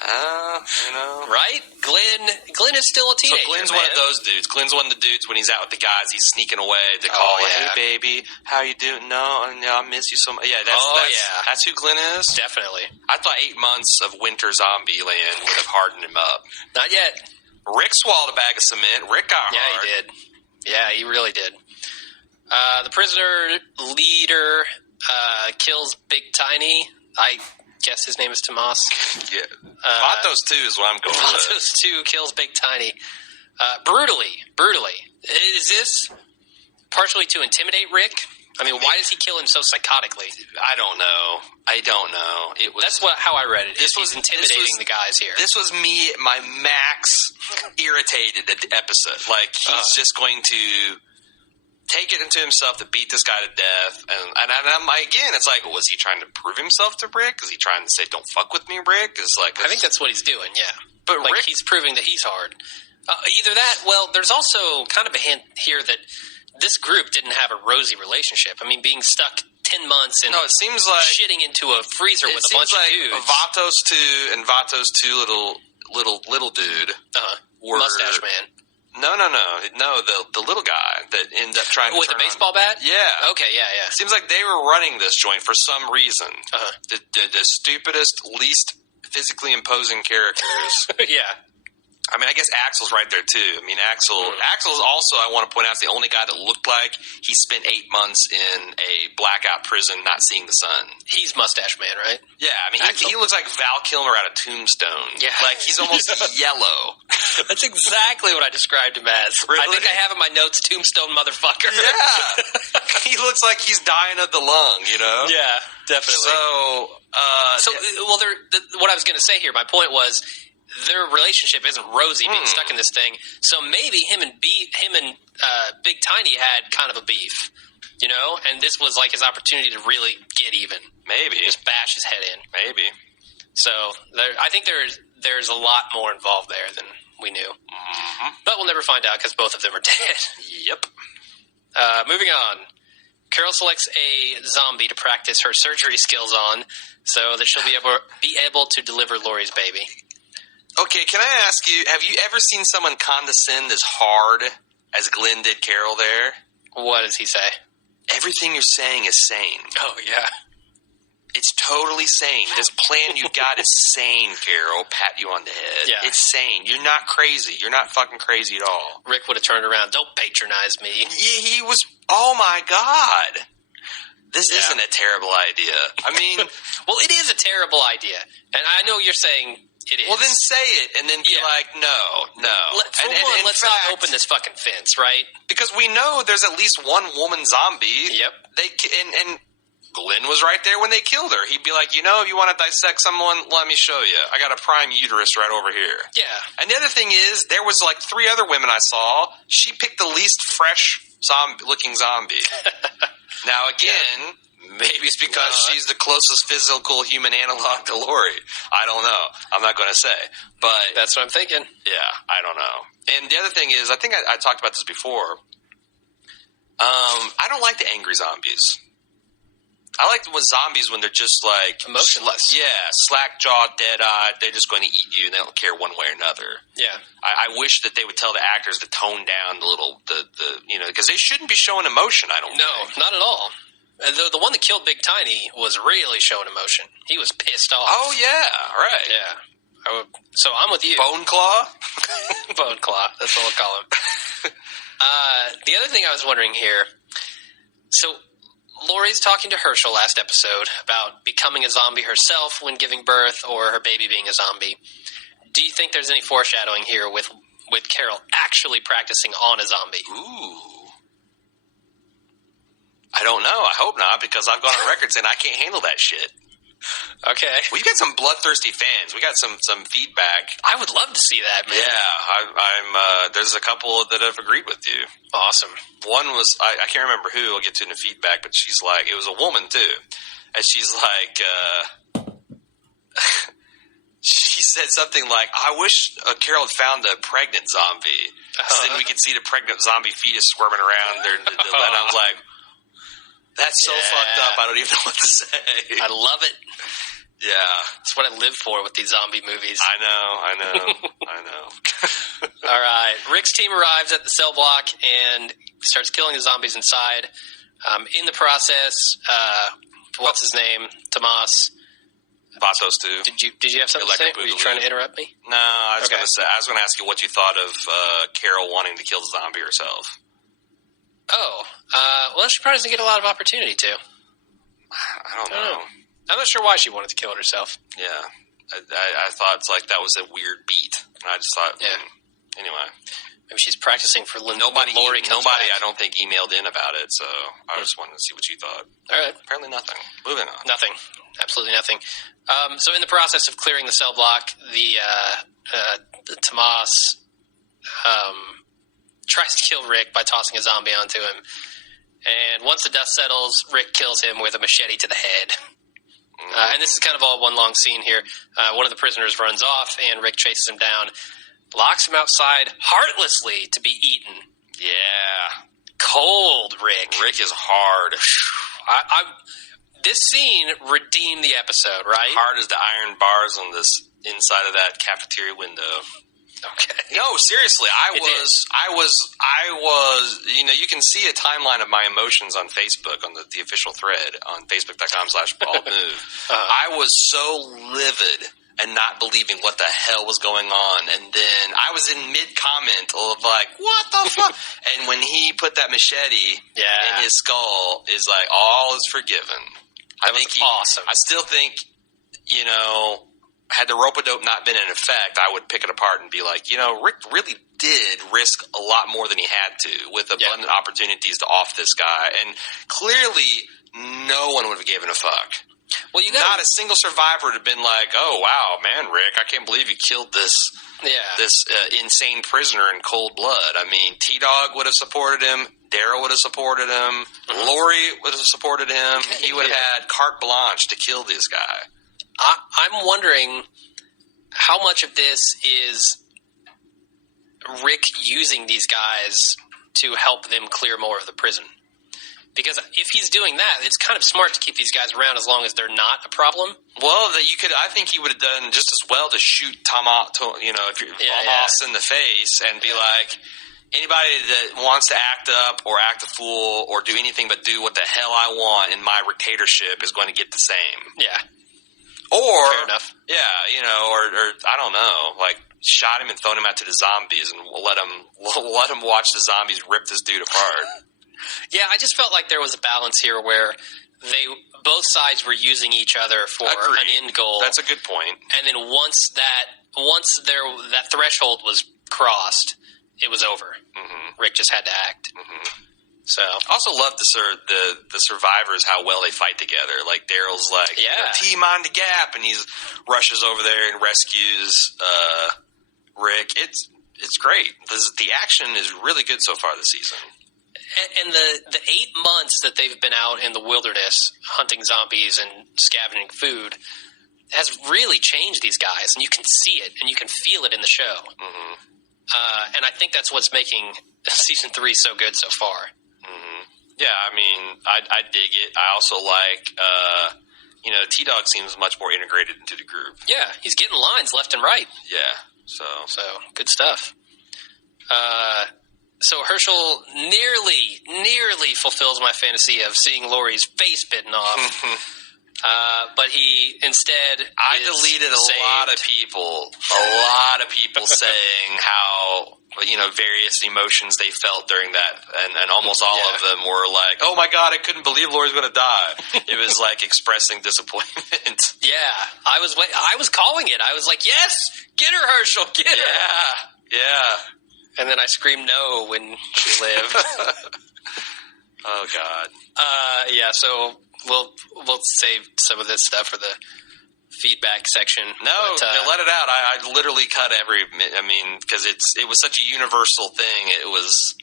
Right? Glenn is still a teenager. So Glenn's one of those dudes. Glenn's one of the dudes when he's out with the guys, he's sneaking away to call, hey, baby, how you doing? No, I miss you so much. Yeah, that's who Glenn is? Definitely. I thought 8 months of winter zombie land would have hardened him up. Not yet. Rick swallowed a bag of cement. Rick got hard. Yeah, he did. Yeah, he really did. The prisoner leader kills Big Tiny. I guess his name is Tomas. Yeah. Vatos 2 is what I'm going with. Vatos 2 kills Big Tiny. Brutally. Is this partially to intimidate Rick? I mean, why does he kill him so psychotically? I don't know. That's how I read it. He's intimidating the guys here. This was me at my max irritated at the episode. Like, he's just going to take it into himself to beat this guy to death. And I'm again, it's like, was he trying to prove himself to Rick? Is he trying to say, don't fuck with me, Rick? I think that's what he's doing, yeah. But like, Rick, he's proving that he's hard. Either that, well, there's also kind of a hint here that this group didn't have a rosy relationship. I mean, being stuck 10 months and it seems like shitting into a freezer with a bunch of dudes. Vatos 2 and Vatos 2 little dude. Mustache man. No, the little guy that ended up trying to with the baseball bat? Yeah. Okay, yeah. Seems like they were running this joint for some reason. The stupidest, least physically imposing characters. Yeah. I mean, I guess Axel's right there, too. I mean, Axel's also, I want to point out, is the only guy that looked like he spent 8 months in a blackout prison not seeing the sun. He's Mustache Man, right? Yeah, I mean, he looks like Val Kilmer out of Tombstone. Yeah. Like, he's almost yellow. That's exactly what I described him as. Really? I think I have in my notes, Tombstone motherfucker. Yeah. He looks like he's dying of the lung, you know? Yeah, definitely. What I was going to say here, my point was, their relationship isn't rosy being stuck in this thing. So maybe him and Big Tiny had kind of a beef, you know? And this was like his opportunity to really get even. Maybe. Just bash his head in. Maybe. So I think there's a lot more involved there than we knew. Mm-hmm. But we'll never find out because both of them are dead. Yep. Moving on. Carol selects a zombie to practice her surgery skills on so that she'll be able to deliver Lori's baby. Okay, can I ask you, have you ever seen someone condescend as hard as Glenn did Carol there? What does he say? Everything you're saying is sane. Oh, yeah. It's totally sane. This plan you've got is sane, Carol. Pat you on the head. Yeah. It's sane. You're not crazy. You're not fucking crazy at all. Rick would have turned around. Don't patronize me. He was, oh my God. This isn't a terrible idea. I mean. Well, it is a terrible idea. And I know you're saying it is. Well, then say it and then be like, no. Let's not open this fucking fence, right? Because we know there's at least one woman zombie. Yep. And Glenn was right there when they killed her. He'd be like, you want to dissect someone? Let me show you. I got a prime uterus right over here. Yeah. And the other thing is, there was like 3 other women I saw. She picked the least fresh looking zombie. Now, again, maybe it's because she's the closest physical human analog to Lori. I don't know. I'm not going to say. But that's what I'm thinking. Yeah, I don't know. And the other thing is, I think I talked about this before. I don't like the angry zombies. I like zombies when they're just like emotionless. Slack-jawed, dead-eyed. They're just going to eat you, and they don't care one way or another. Yeah, I wish that they would tell the actors to tone down because they shouldn't be showing emotion. I don't. No, not at all. The one that killed Big Tiny was really showing emotion. He was pissed off. Oh yeah, right. Yeah. So I'm with you. Bone Claw. Bone Claw. That's what we'll call him. The other thing I was wondering here. So Lori's talking to Herschel last episode about becoming a zombie herself when giving birth, or her baby being a zombie. Do you think there's any foreshadowing here with Carol actually practicing on a zombie? Ooh. I don't know. I hope not, because I've gone on record saying I can't handle that shit. Okay. We've got some bloodthirsty fans. We got some feedback. I would love to see that, man. Yeah, I'm. There's a couple that have agreed with you. Awesome. One was I can't remember who. I'll get to in the feedback, but she's like, it was a woman too, and she's like, she said something like, "I wish Carol had found a pregnant zombie, so then we could see the pregnant zombie fetus squirming around there." And I was like, that's so fucked up. I don't even know what to say. I love it. Yeah. It's what I live for with these zombie movies. I know. All right. Rick's team arrives at the cell block and starts killing the zombies inside. In the process, what's his name? Tomas. Vatos too. Did you have something to say? Were you trying to interrupt me? No, I was going to ask you what you thought of Carol wanting to kill the zombie herself. Oh, well, she probably doesn't get a lot of opportunity to. I don't know. I'm not sure why she wanted to kill it herself. Yeah. I thought it's like that was a weird beat. And I just thought, anyway. Maybe she's practicing for Nobody, Lori I don't think, emailed in about it, so I just wanted to see what you thought. All right. Apparently nothing. Moving on. Nothing. Absolutely nothing. So in the process of clearing the cell block, the Tomas tries to kill Rick by tossing a zombie onto him. And once the dust settles, Rick kills him with a machete to the head. And this is kind of all one long scene here. One of the prisoners runs off, and Rick chases him down, locks him outside heartlessly to be eaten. Yeah. Cold Rick. Rick is hard. This scene redeemed the episode, right? Hard as the iron bars on this inside of that cafeteria window. Okay. No, seriously, I was, you know, you can see a timeline of my emotions on Facebook, on the official thread on facebook.com/baldmove. I was so livid and not believing what the hell was going on. And then I was in mid-comment of like, what the fuck? And when he put that machete in his skull, is like, all is forgiven. I think awesome. I still think, you know, had the rope-a-dope not been in effect, I would pick it apart and be like, you know, Rick really did risk a lot more than he had to with abundant opportunities to off this guy. And clearly, no one would have given a fuck. Well, not a single survivor would have been like, oh, wow, man, Rick, I can't believe you killed this insane prisoner in cold blood. I mean, T-Dog would have supported him. Daryl would have supported him. Lori would have supported him. He would have had carte blanche to kill this guy. I'm wondering how much of this is Rick using these guys to help them clear more of the prison. Because if he's doing that, it's kind of smart to keep these guys around as long as they're not a problem. Well, I think he would have done just as well to shoot Tomas in the face and be like, anybody that wants to act up or act a fool or do anything but do what the hell I want in my dictatorship is going to get the same. Yeah. Or, fair enough. Yeah, you know, or I don't know, like shot him and thrown him out to the zombies and let him watch the zombies rip this dude apart. Yeah, I just felt like there was a balance here where both sides were using each other for an end goal. That's a good point. And then once that threshold was crossed, it was over. Mm-hmm. Rick just had to act. Mm-hmm. So, also love the survivors, how well they fight together. Like Daryl's like, team on the gap, and he rushes over there and rescues Rick. It's great. The action is really good so far this season. And the 8 months that they've been out in the wilderness hunting zombies and scavenging food has really changed these guys, and you can see it and you can feel it in the show. Mm-hmm. And I think that's what's making season 3 so good so far. Mm-hmm. Yeah, I mean, I dig it. I also like, T-Dog seems much more integrated into the group. Yeah, he's getting lines left and right. Yeah, so good stuff. So Herschel nearly fulfills my fantasy of seeing Lori's face bitten off. But he instead deleted a lot of people saying how, various emotions they felt during that. And almost all of them were like, oh my God, I couldn't believe Lori's going to die. It was like expressing disappointment. Yeah. I was calling it. I was like, yes, get her, Herschel, get her. Yeah. And then I screamed no when she lived. Oh God. So we'll save some of this stuff for the feedback section. No, let it out. I literally cut because it was such a universal thing. It was.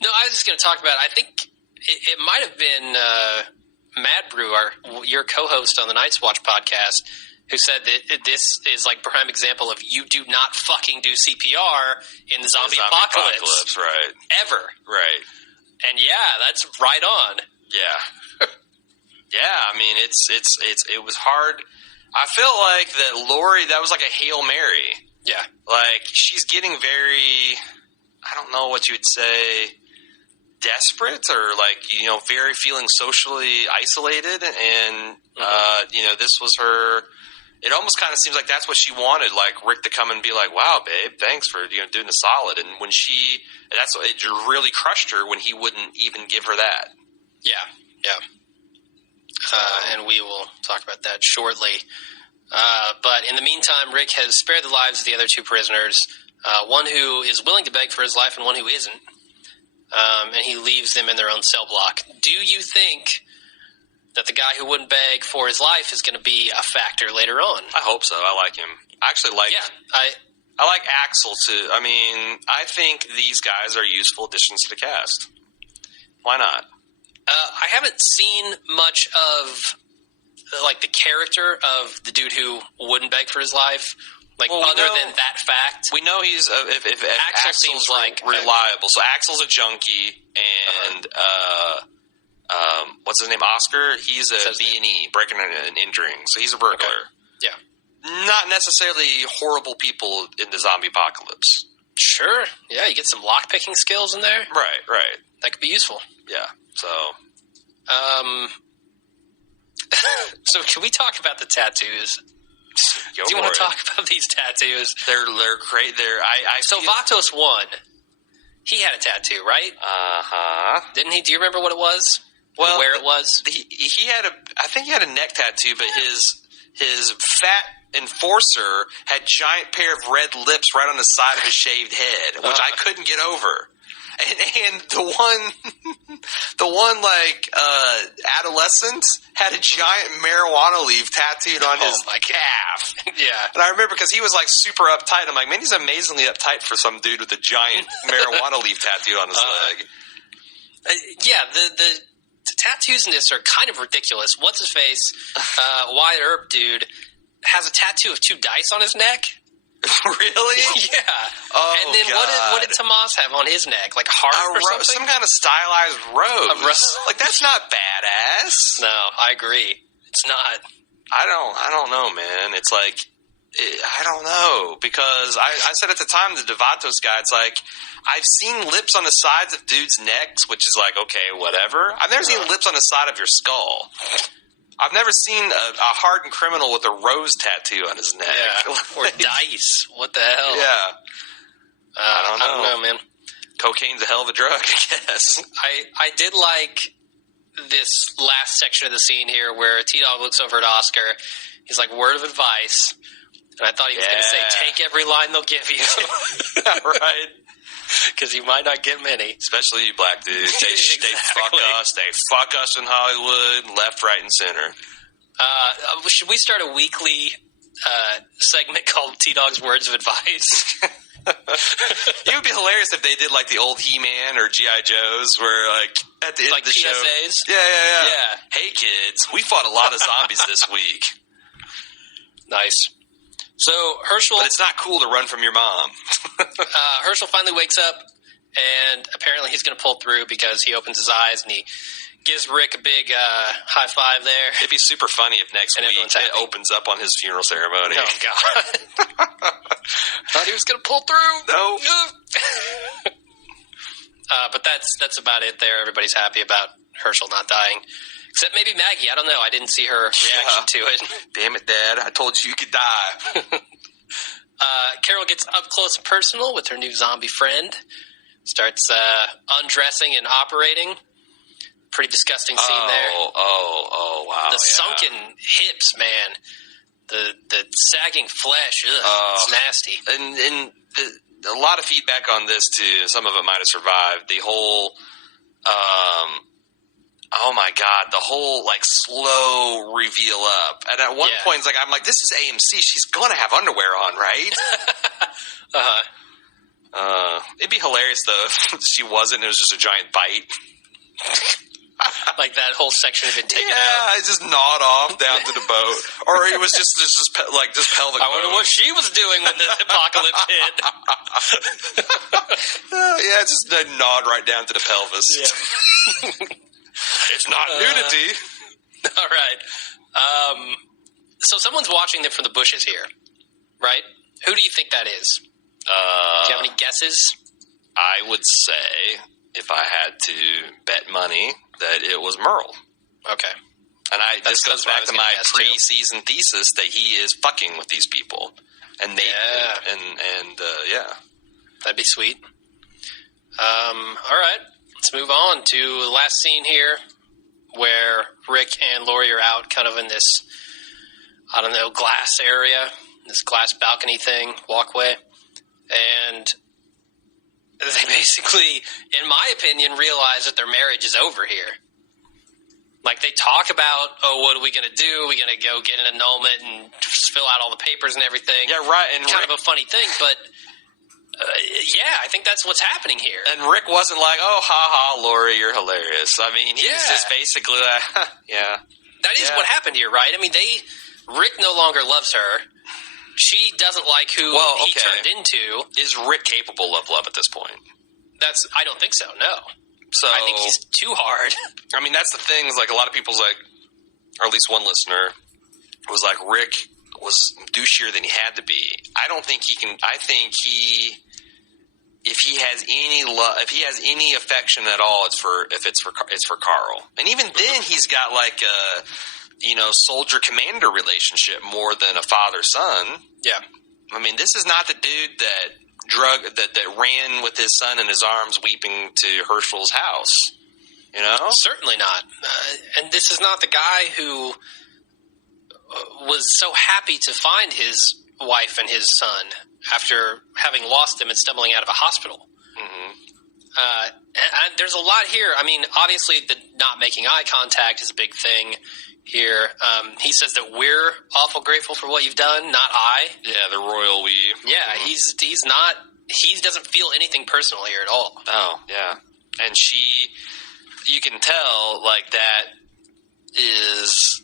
No, I was just going to talk about. I think it might have been Mad Brew, your co-host on the Night's Watch podcast, who said that this is like prime example of you do not fucking do CPR in the zombie apocalypse. Right? Ever. Right. And that's right on. Yeah. Yeah, I mean, it was hard. I felt like that Lori, that was like a Hail Mary. Yeah. Like, she's getting very, I don't know what you would say, desperate or like, you know, very feeling socially isolated. And, you know, this was her, it almost kind of seems like that's what she wanted, like Rick to come and be like, wow, babe, thanks for, you know, doing the solid. And when that's what, it really crushed her when he wouldn't even give her that. Yeah. And we will talk about that shortly. But in the meantime, Rick has spared the lives of the other two prisoners, one who is willing to beg for his life and one who isn't. And he leaves them in their own cell block. Do you think that the guy who wouldn't beg for his life is going to be a factor later on? I hope so. I like him. I actually like I like Axel too. I mean, I think these guys are useful additions to the cast. Why not? I haven't seen much of like the character of the dude who wouldn't beg for his life. Like, well, other than that fact, we know he's if Axel Axel's seems like reliable. So Axel's a junkie, and what's his name? Oscar. He's a B&E, breaking and entering. So he's a burglar. Okay. Yeah, not necessarily horrible people in the zombie apocalypse. Sure. Yeah, you get some lock picking skills in there. Right. That could be useful. Yeah. So, so can we talk about the tattoos? Do you want to talk about these tattoos? They're great. So Vatos 1, he had a tattoo, right? Didn't he? Do you remember what it was? Well, where it was? He had I think he had a neck tattoo, but his fat enforcer had giant pair of red lips right on the side of his shaved head, which I couldn't get over. And the one like adolescent had a giant marijuana leaf tattooed on his calf. Yeah, and I remember because he was like super uptight. I'm like, man, he's amazingly uptight for some dude with a giant marijuana leaf tattooed on his leg. Yeah, the tattoos in this are kind of ridiculous. What's his face? Wyatt Earp dude has a tattoo of 2 dice on his neck. Really? Yeah. Oh, and then God. what did Tomas have on his neck? Like a heart or something? Some kind of stylized rose. Like, that's not badass. No, I agree. It's not. I don't know, man. It's like, I don't know. Because I said at the time, the Devatos guy, it's like, I've seen lips on the sides of dudes' necks, which is like, okay, whatever. I've never seen lips on the side of your skull. I've never seen a hardened criminal with a rose tattoo on his neck. Yeah. Or dice. What the hell? Yeah. I don't know, man. Cocaine's a hell of a drug, I guess. I did like this last section of the scene here where T-Dog looks over at Oscar. He's like, word of advice. And I thought he was going to say, take every line they'll give you. Right. Because you might not get many. Especially you black dudes. They fuck us. They fuck us in Hollywood, left, right, and center. Should we start a weekly segment called T-Dog's Words of Advice? It would be hilarious if they did like the old He-Man or G.I. Joes where like at the end of the PSAs? show. Yeah. Hey kids, we fought a lot of zombies this week. Nice. So Herschel... But it's not cool to run from your mom. Herschel finally wakes up, and apparently he's going to pull through because he opens his eyes and he gives Rick a big high five there. It'd be super funny if next week it opens up on his funeral ceremony. Oh, God. Thought he was going to pull through. No. But that's about it there. Everybody's happy about Herschel not dying. Except maybe Maggie. I don't know. I didn't see her reaction to it. Damn it, Dad. I told you could die. Carol gets up close and personal with her new zombie friend. Starts undressing and operating. Pretty disgusting scene there. Oh, wow. The sunken hips, man. The sagging flesh. Ugh, it's nasty. And a lot of feedback on this, too. Some of it might have survived. The whole... oh my God, the whole like slow reveal up. And at one point it's like, I'm like, this is AMC. She's going to have underwear on, right? It'd be hilarious though if she wasn't. It was just a giant bite. Like that whole section had been taken out. Yeah, it just gnawed off down to the boat. Or it was just pelvic I wonder what she was doing when the apocalypse hit. Yeah, it just gnawed right down to the pelvis. Yeah. It's not nudity. All right. So someone's watching them from the bushes here, right? Who do you think that is? Do you have any guesses? I would say, if I had to bet money, that it was Merle. Okay. And this goes back to my pre-season thesis that he is fucking with these people, and they yeah, that'd be sweet. All right, let's move on to the last scene here, where Rick and Lori are out, kind of in this, I don't know, glass area, this glass balcony thing, walkway, and they basically, in my opinion, realize that their marriage is over here. Like, they talk about, what are we going to do? Are we going to go get an annulment and fill out all the papers and everything? Yeah, right. And kind of a funny thing, but I think that's what's happening here. And Rick wasn't like, oh, ha-ha, Lori, you're hilarious. I mean, he was just basically like, yeah. That is what happened here, right? I mean, Rick no longer loves her. She doesn't like who he turned into. Is Rick capable of love at this point? I don't think so, no. So I think he's too hard. I mean, that's the thing, is like a lot of people's like, or at least one listener was like, Rick was douchier than he had to be. I don't think he can. I think if he has any love, if he has any affection at all, it's for Carl. And even then, he's got like a soldier commander relationship more than a father son. Yeah. I mean, this is not the dude that ran with his son in his arms, weeping to Herschel's house. You know, certainly not. And this is not the guy who was so happy to find his wife and his son after having lost them and stumbling out of a hospital. Mm-hmm. And there's a lot here. I mean, obviously, the not making eye contact is a big thing here. He says that we're awful grateful for what you've done, not I. Yeah, the royal we. Yeah, he's not. He doesn't feel anything personal here at all. Oh, yeah. And you can tell, like, that is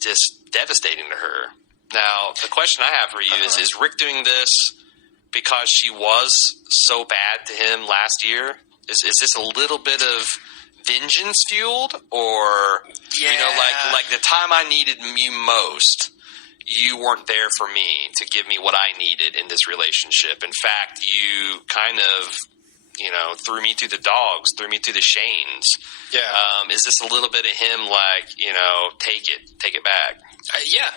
just devastating to her. Now, the question I have for you is Rick doing this because she was so bad to him last year? Is this a little bit of vengeance fueled, or like the time I needed you most, you weren't there for me to give me what I needed in this relationship. In fact, you kind of threw me to the dogs, threw me to the Shanes. Yeah. Is this a little bit of him like take it back? Yeah,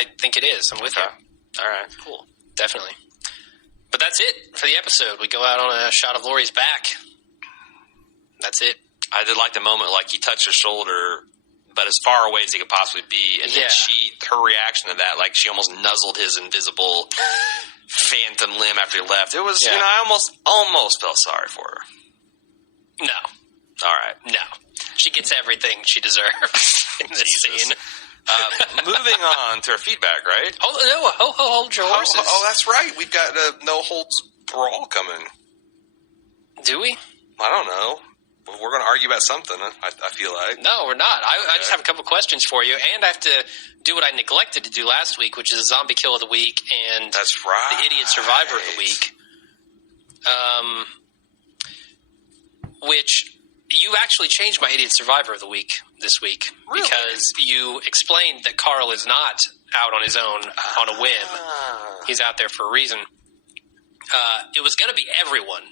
I think it is. I'm with you. All right, cool, definitely. But that's it for the episode. We go out on a shot of Lori's back. That's it. I did like the moment, like he touched her shoulder, but as far away as he could possibly be, and then her reaction to that, like she almost nuzzled his invisible phantom limb after he left. It was, I almost felt sorry for her. No. All right. No. She gets everything she deserves in this scene. Moving on to our feedback, right? Hold your horses. Oh, that's right. We've got a no holds brawl coming. Do we? I don't know. We're going to argue about something, I feel like. No, we're not. I just have a couple questions for you, and I have to do what I neglected to do last week, which is Zombie Kill of the Week and that's right. the Idiot Survivor of the Week. Which you actually changed my Idiot Survivor of the Week this week. Really? Because you explained that Carl is not out on his own on a whim. He's out there for a reason. It was going to be everyone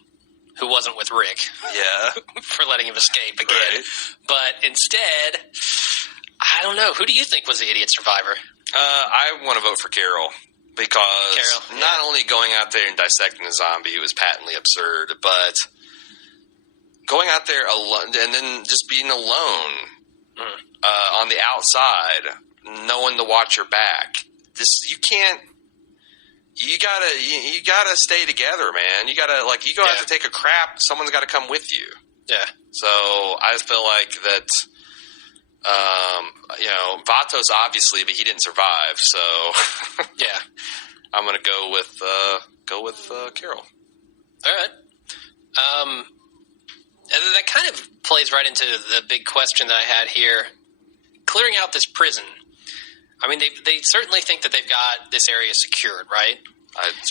who wasn't with Rick. Yeah. For letting him escape again. Right. But instead, I don't know. Who do you think was the Idiot Survivor? I want to vote for Carol. Because not only going out there and dissecting a zombie was patently absurd, but going out there alone and then just being alone on the outside, no one to watch your back. You can't. You gotta stay together, man. You gotta you go out to take a crap. Someone's got to come with you. Yeah. So I feel like that. Vatos obviously, but he didn't survive. So yeah, I'm gonna go with Carol. All right. And that kind of plays right into the big question that I had here. Clearing out this prison. I mean, they certainly think that they've got this area secured, right?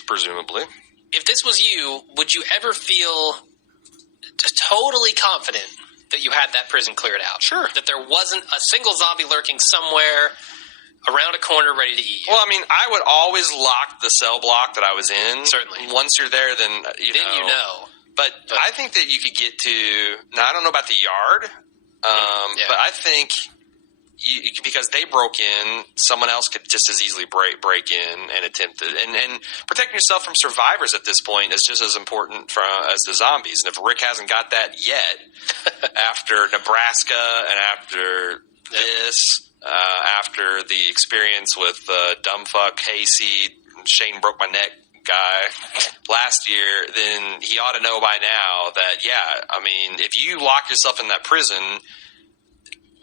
Presumably. If this was you, would you ever feel totally confident that you had that prison cleared out? Sure. That there wasn't a single zombie lurking somewhere, around a corner ready to eat you. Well, I mean, I would always lock the cell block that I was in. Certainly. Once you're there, then you know. But I think that you could get to. Now, I don't know about the yard, but I think because they broke in, someone else could just as easily break in and attempt it. And protecting yourself from survivors at this point is just as important as the zombies. And if Rick hasn't got that yet, after Nebraska and after this, after the experience with dumbfuck Hayseed, Shane broke my neck guy last year, then he ought to know by now that, I mean, if you lock yourself in that prison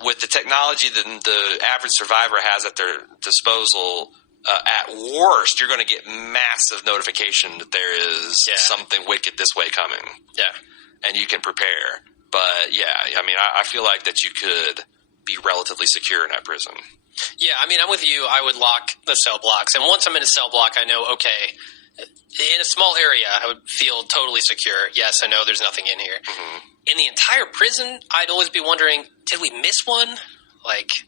with the technology that the average survivor has at their disposal, at worst, you're going to get massive notification that there is something wicked this way coming. Yeah. And you can prepare. But, I mean, I feel like that you could be relatively secure in that prison. Yeah, I mean, I'm with you. I would lock the cell blocks. And once I'm in a cell block, I know, okay, in a small area, I would feel totally secure. Yes, I know there's nothing in here. Mm-hmm. In the entire prison, I'd always be wondering, did we miss one? Like,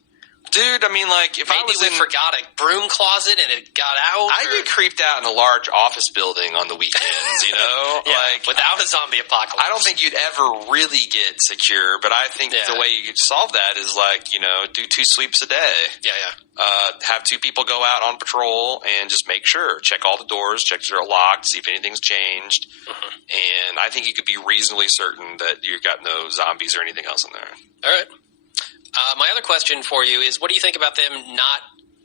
dude, I mean, like, if maybe we forgot a broom closet and it got out. I'd get creeped out in a large office building on the weekends, you know? Like, without a zombie apocalypse. I don't think you'd ever really get secure, but I think the way you could solve that is, like, you know, do 2 sweeps a day. Yeah. Have 2 people go out on patrol and just make sure. Check all the doors, check if they're locked, see if anything's changed. Mm-hmm. And I think you could be reasonably certain that you've got no zombies or anything else in there. All right. My other question for you is, what do you think about them not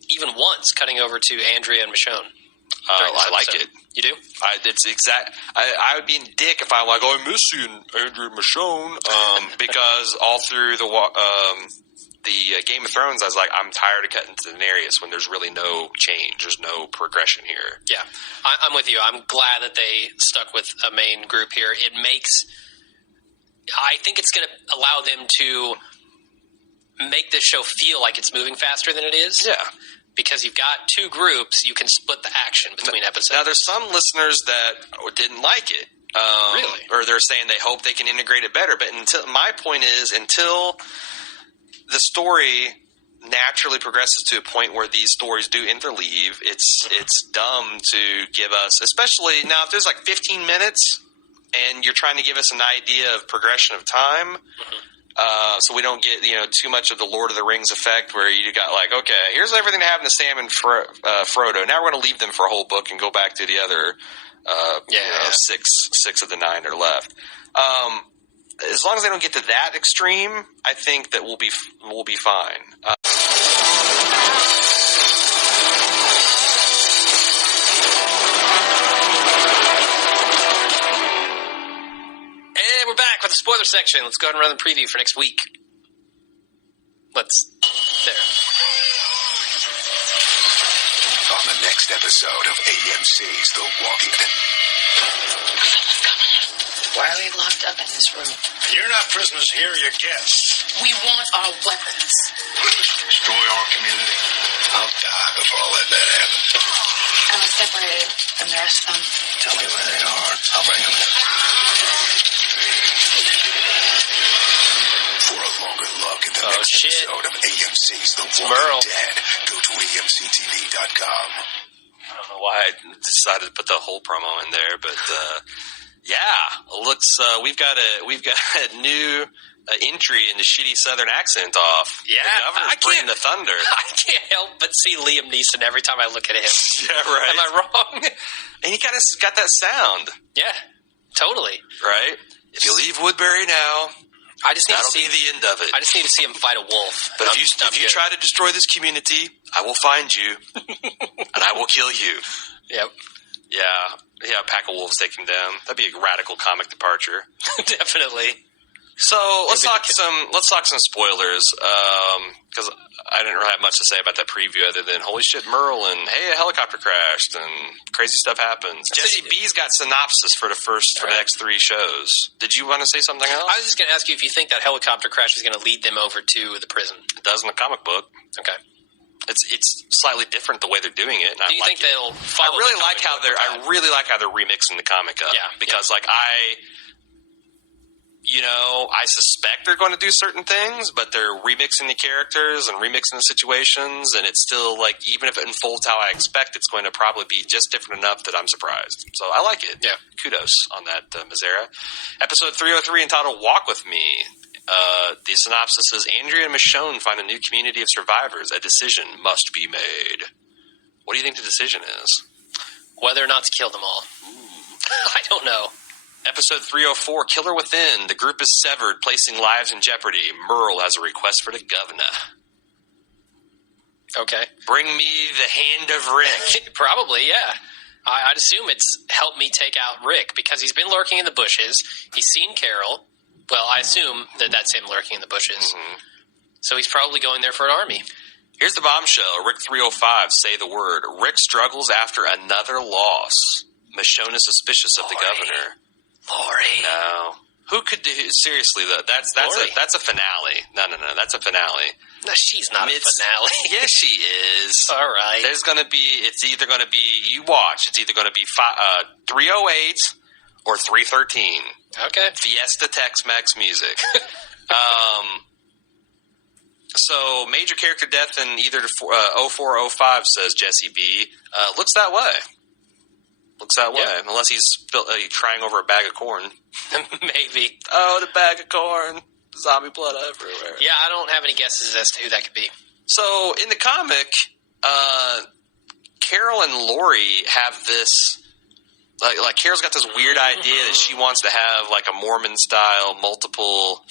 even once cutting over to Andrea and Michonne? I like it. You do? I would be a dick if I'm like, I miss you, Andrea and Michonne, because all through the Game of Thrones, I was like, I'm tired of cutting to Daenerys when there's really no change. There's no progression here. Yeah, I'm with you. I'm glad that they stuck with a main group here. I think it's going to allow them to make this show feel like it's moving faster than it is. Yeah. Because you've got 2 groups, you can split the action between episodes. Now, there's some listeners that didn't like it. Really? Or they're saying they hope they can integrate it better. But my point is, until the story naturally progresses to a point where these stories do interleave, it's dumb to give us, especially now if there's like 15 minutes and you're trying to give us an idea of progression of time, so we don't get too much of the Lord of the Rings effect where you got like, okay, here's everything that happened to Sam and Frodo. Now we're going to leave them for a whole book and go back to the other 6 of the 9 are left. As long as they don't get to that extreme, I think that we'll be fine. And we're back with the spoiler section. Let's go ahead and run the preview for next week. There. On the next episode of AMC's The Walking Dead. Why are we locked up in this room? You're not prisoners here, you're guests. We want our weapons. Destroy our community. I'll die before I let that happen. I was separated from the rest of them. Tell me where they are. I'll bring them in. For a longer look at the next episode of AMC's The Walking Dead, go to AMCTV.com. I don't know why I decided to put the whole promo in there, but looks we've got a new entry in the shitty Southern accent off. Yeah, the governor's bringing the thunder. I can't help but see Liam Neeson every time I look at him. Yeah, right. Am I wrong? And he kind of got that sound. Yeah, totally. Right. If you leave Woodbury now, that'll be the end of it. I just need to see him fight a wolf. But if you try to destroy this community, I will find you, and I will kill you. Yep. Yeah, a pack of wolves take him down. That'd be a radical comic departure. Definitely. So let's talk some spoilers, because I didn't really have much to say about that preview other than holy shit, Merle, and hey, a helicopter crashed and crazy stuff happens. Jesse B's got synopsis for the next 3 shows. Did you want to say something else? I was just going to ask you if you think that helicopter crash is going to lead them over to the prison. It does in the comic book. Okay. It's slightly different the way they're doing it. And Do you think they'll follow? I really like how they're remixing the comic up. Yeah, because I suspect they're going to do certain things, but they're remixing the characters and remixing the situations, and it's still like, even if it unfolds how I expect, it's going to probably be just different enough that I'm surprised. So I like it. Yeah. Kudos on that, Mazera. Episode 303 entitled Walk With Me. The synopsis says, Andrea and Michonne find a new community of survivors. A decision must be made. What do you think the decision is? Whether or not to kill them all. I don't know. Episode 304, Killer Within. The group is severed, placing lives in jeopardy. Merle has a request for the governor. Okay. Bring me the hand of Rick. Probably, yeah. I'd assume it's help me take out Rick, because he's been lurking in the bushes. He's seen Carol. Well, I assume that that's him lurking in the bushes. Mm-hmm. So he's probably going there for an army. Here's the bombshell. Rick 305, say the word. Rick struggles after another loss. Michonne is suspicious of the governor. Lori. No. Who could do... Seriously, though, that's a finale. No, that's a finale. No, she's not a finale. Yes, she is. All right. There's going to be... It's either going to be... You watch. It's either going to be 308 or 313. Okay. Fiesta Tex-Mex music. So, major character death in either 0405, says Jesse B. Looks that way. Yeah. Unless he's trying over a bag of corn. Maybe. Oh, the bag of corn. Zombie blood everywhere. Yeah, I don't have any guesses as to who that could be. So, in the comic, Carol and Lori have this... Like Carol's got this weird idea that she wants to have like a Mormon-style multiple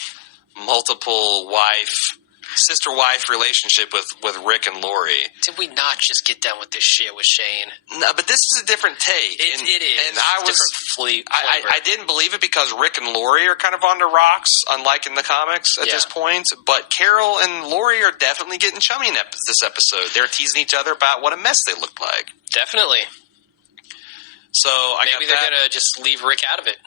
sister-wife relationship with Rick and Lori. Did we not just get done with this shit with Shane? No, but this is a different take. It is. And I didn't believe it because Rick and Lori are kind of on the rocks, unlike in the comics at this point. But Carol and Lori are definitely getting chummy in this episode. They're teasing each other about what a mess they look like. Definitely. So maybe they're gonna just leave Rick out of it.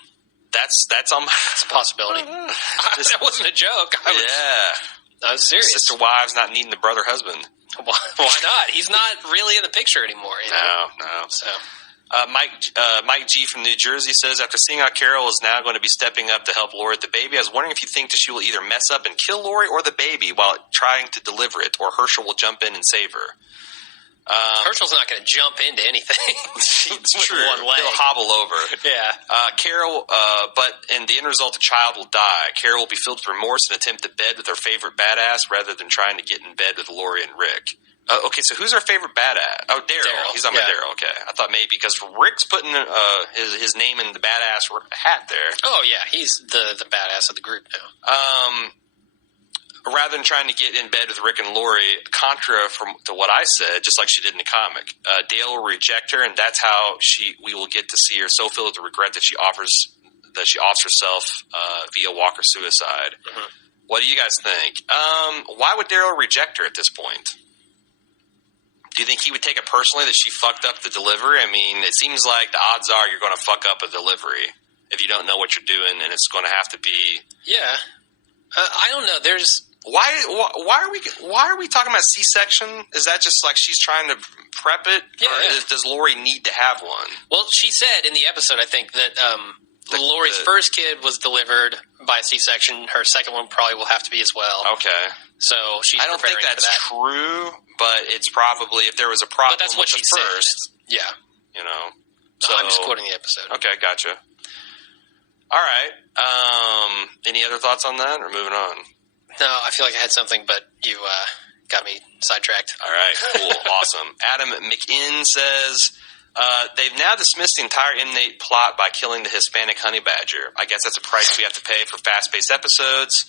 That's a possibility. That wasn't a joke. I was serious. Sister wives not needing the brother husband. Why not? He's not really in the picture anymore. No. So Mike G from New Jersey says, after seeing how Carol is now going to be stepping up to help Lori with the baby, I was wondering if you think that she will either mess up and kill Lori or the baby while trying to deliver it, or Herschel will jump in and save her. Herschel's not going to jump into anything. It's true. One leg. He'll hobble over. Yeah. Carol, but in the end result, the child will die. Carol will be filled with remorse and attempt to bed with her favorite badass rather than trying to get in bed with Lori and Rick. Okay, so who's our favorite badass? Oh, Daryl. He's on my Daryl. Okay, I thought maybe because Rick's putting his name in the badass hat there. Oh yeah, he's the badass of the group now. Rather than trying to get in bed with Rick and Lori, contra to what I said, just like she did in the comic, Dale will reject her, and that's how we will get to see her so filled with regret that she offs herself via Walker suicide. Mm-hmm. What do you guys think? Why would Daryl reject her at this point? Do you think he would take it personally that she fucked up the delivery? I mean, it seems like the odds are you're going to fuck up a delivery if you don't know what you're doing, and it's going to have to be... Yeah. I don't know. There's... Why are we talking about C-section? Is that just like she's trying to prep it? Yeah, or does Lori need to have one? Well, she said in the episode, I think, that Lori's first kid was delivered by C-section. Her second one probably will have to be as well. Okay. So she's I don't think that's true, but it's probably, if there was a problem but that's what with she the first. Said. Yeah. You know. So I'm just quoting the episode. Okay, gotcha. All right. Any other thoughts on that, or moving on? No, I feel like I had something, but you got me sidetracked. All right, cool, awesome. Adam McInn says, they've now dismissed the entire inmate plot by killing the Hispanic honey badger. I guess that's a price we have to pay for fast-paced episodes.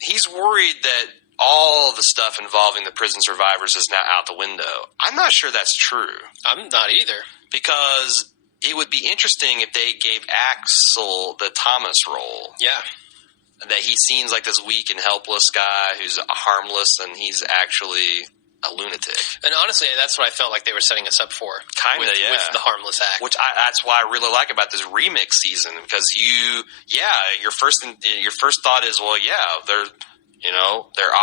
He's worried that all the stuff involving the prison survivors is now out the window. I'm not sure that's true. I'm not either. Because it would be interesting if they gave Axel the Thomas role. Yeah. That he seems like this weak and helpless guy who's harmless, and he's actually a lunatic. And honestly, that's what I felt like they were setting us up for. Kinda, yeah. With the harmless act. Which that's why I really like about this remix season, because your first thought is, well, yeah, they're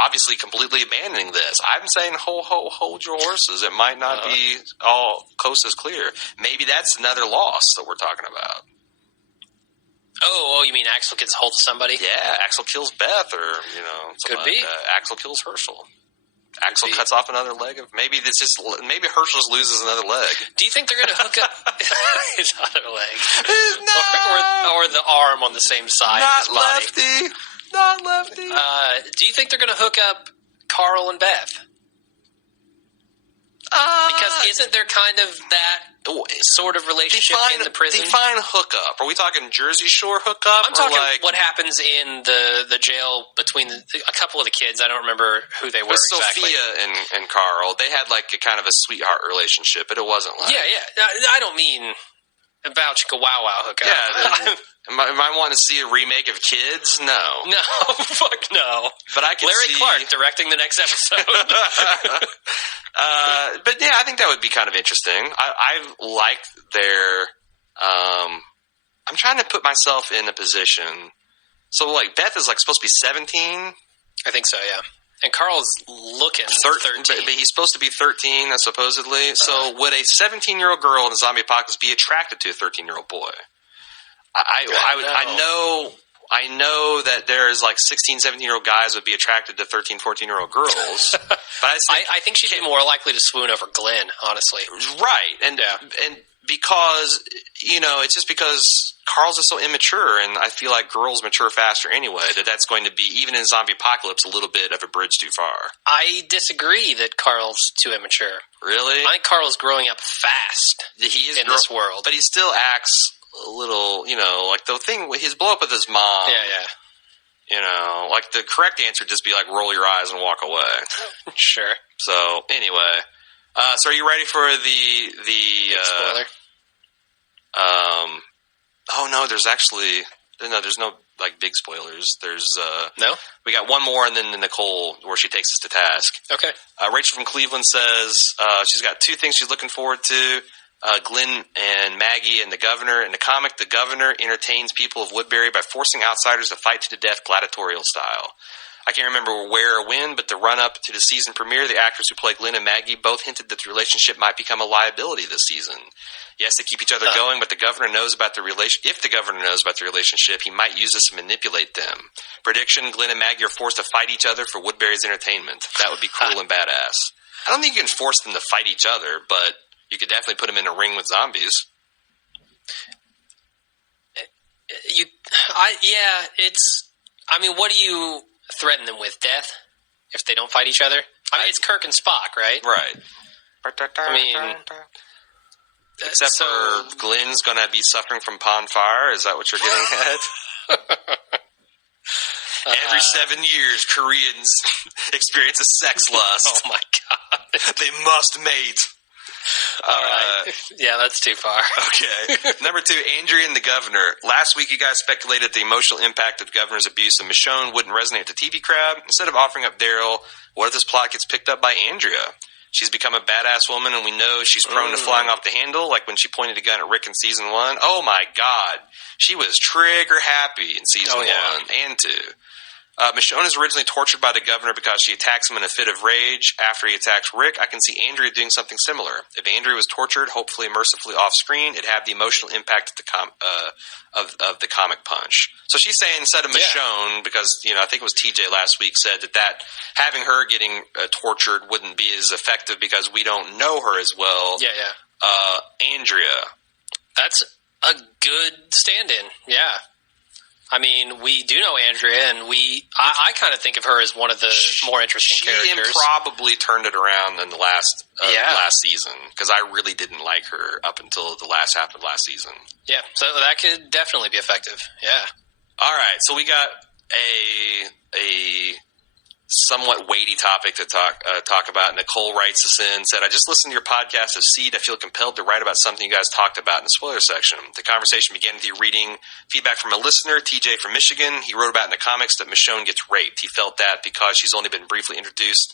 obviously completely abandoning this. I'm saying, hold your horses. It might not be all coast as clear. Maybe that's another loss that we're talking about. Oh, you mean Axel gets hold of somebody? Yeah, Axel kills Beth, or something Could be. like that. Axel kills Herschel. Axel cuts off another leg of maybe Herschel just loses another leg. Do you think they're going to hook up his other leg, No, or the arm on the same side of his body? Not lefty. Do you think they're going to hook up Carl and Beth? Because isn't there kind of that sort of relationship in the prison? Define hookup. Are we talking Jersey Shore hookup? I'm talking what happens in the jail between a couple of the kids. I don't remember who they were exactly. Sophia and Carl, they had like a kind of a sweetheart relationship, but it wasn't like... Yeah. I don't mean about Chicka Wow Wow hookup. Yeah. Am I wanting to see a remake of Kids? No. No, fuck no. But I could Larry see... Clark directing the next episode. But yeah, I think that would be kind of interesting. I like their... I'm trying to put myself in a position. So, like, Beth is, like, supposed to be 17? I think so, yeah. And Carl's looking 13. But he's supposed to be 13, supposedly. So, would a 17-year-old girl in a zombie apocalypse be attracted to a 13-year-old boy? I know that there's like 16, 17-year-old guys would be attracted to 13, 14-year-old girls. But I think she'd be more likely to swoon over Glenn, honestly. Right. And because, it's just because Carl's is so immature, and I feel like girls mature faster anyway, that's going to be, even in zombie apocalypse, a little bit of a bridge too far. I disagree that Carl's too immature. Really? I think Carl's growing up fast he is in this world. But he still acts a little, like the thing with his blow up with his mom. Yeah. Like the correct answer would just be like roll your eyes and walk away. Sure. So anyway, so are you ready for the spoiler? Oh no, there's no like big spoilers. There's no. We got one more, and then Nicole, where she takes us to task. Okay. Rachel from Cleveland says she's got two things she's looking forward to. Glenn and Maggie and the Governor. In the comic, the Governor entertains people of Woodbury by forcing outsiders to fight to the death gladiatorial style. I can't remember where or when, but the run-up to the season premiere, the actors who play Glenn and Maggie both hinted that the relationship might become a liability this season. Yes, they keep each other going, but the Governor knows about the if the Governor knows about the relationship, he might use this to manipulate them. Prediction, Glenn and Maggie are forced to fight each other for Woodbury's entertainment. That would be cool and badass. I don't think you can force them to fight each other, but you could definitely put them in a ring with zombies. What do you threaten them with? Death? If they don't fight each other? It's Kirk and Spock, right? Right. Except so, for Glenn's going to be suffering from pond fire. Is that what you're getting at? Every 7 years, Koreans experience a sex lust. Oh, my God. They must mate. All right. Yeah, that's too far. Okay. Number 2, Andrea and the Governor. Last week, you guys speculated the emotional impact of the Governor's abuse of Michonne wouldn't resonate with the TV crowd. Instead of offering up Daryl, what if this plot gets picked up by Andrea? She's become a badass woman, and we know she's prone to flying off the handle, like when she pointed a gun at Rick in Season 1. Oh, my God. She was trigger happy in Season 1 and 2. Michonne is originally tortured by the Governor because she attacks him in a fit of rage. After he attacks Rick, I can see Andrea doing something similar. If Andrea was tortured, hopefully mercifully off screen, it'd have the emotional impact of the comic punch. So she's saying instead of Michonne, because I think it was TJ last week said that having her getting tortured wouldn't be as effective because we don't know her as well. Yeah. Andrea, that's a good stand-in. Yeah. We do know Andrea, and I kind of think of her as one of the more interesting characters. She probably turned it around in the last season, because I really didn't like her up until the last half of last season. Yeah, so that could definitely be effective. Yeah. All right, so we got a somewhat weighty topic to talk about. Nicole writes us in, said, I just listened to your podcast of Seed. I feel compelled to write about something you guys talked about in the spoiler section. The conversation began with you reading feedback from a listener, TJ from Michigan. He wrote about in the comics that Michonne gets raped. He felt that because she's only been briefly introduced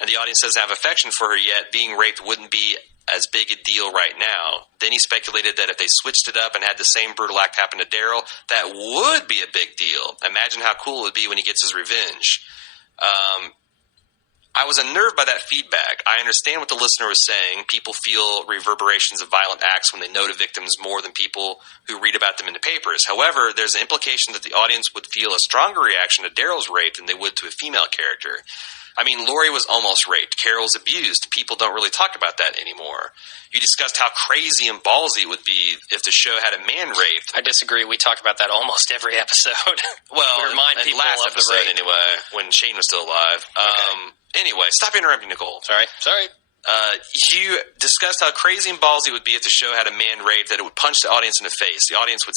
and the audience doesn't have affection for her yet, being raped wouldn't be as big a deal right now. Then he speculated that if they switched it up and had the same brutal act happen to Daryl, that would be a big deal. Imagine how cool it would be when he gets his revenge. I was unnerved by that feedback. I understand what the listener was saying. People feel reverberations of violent acts when they know the victims more than people who read about them in the papers. However, there's an implication that the audience would feel a stronger reaction to Daryl's rape than they would to a female character. I mean, Lori was almost raped. Carol's abused. People don't really talk about that anymore. You discussed how crazy and ballsy it would be if the show had a man raped. I disagree. We talk about that almost every episode. Well, we remind people last of the episode rape. anyway, when Shane was still alive. Okay. Anyway, stop interrupting, Nicole. Sorry. You discussed how crazy and ballsy it would be if the show had a man raped, that it would punch the audience in the face. The audience would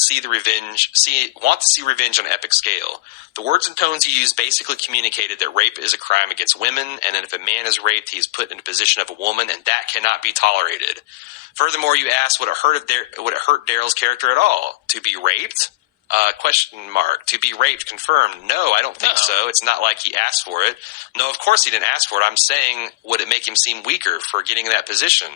want to see revenge on an epic scale. The words and tones you used basically communicated that rape is a crime against women, and that if a man is raped, he is put in the position of a woman, and that cannot be tolerated. Furthermore, you asked, would it hurt Daryl's character at all? To be raped? To be raped, confirmed. No, I don't think so. It's not like he asked for it. No, of course he didn't ask for it. I'm saying, would it make him seem weaker for getting in that position?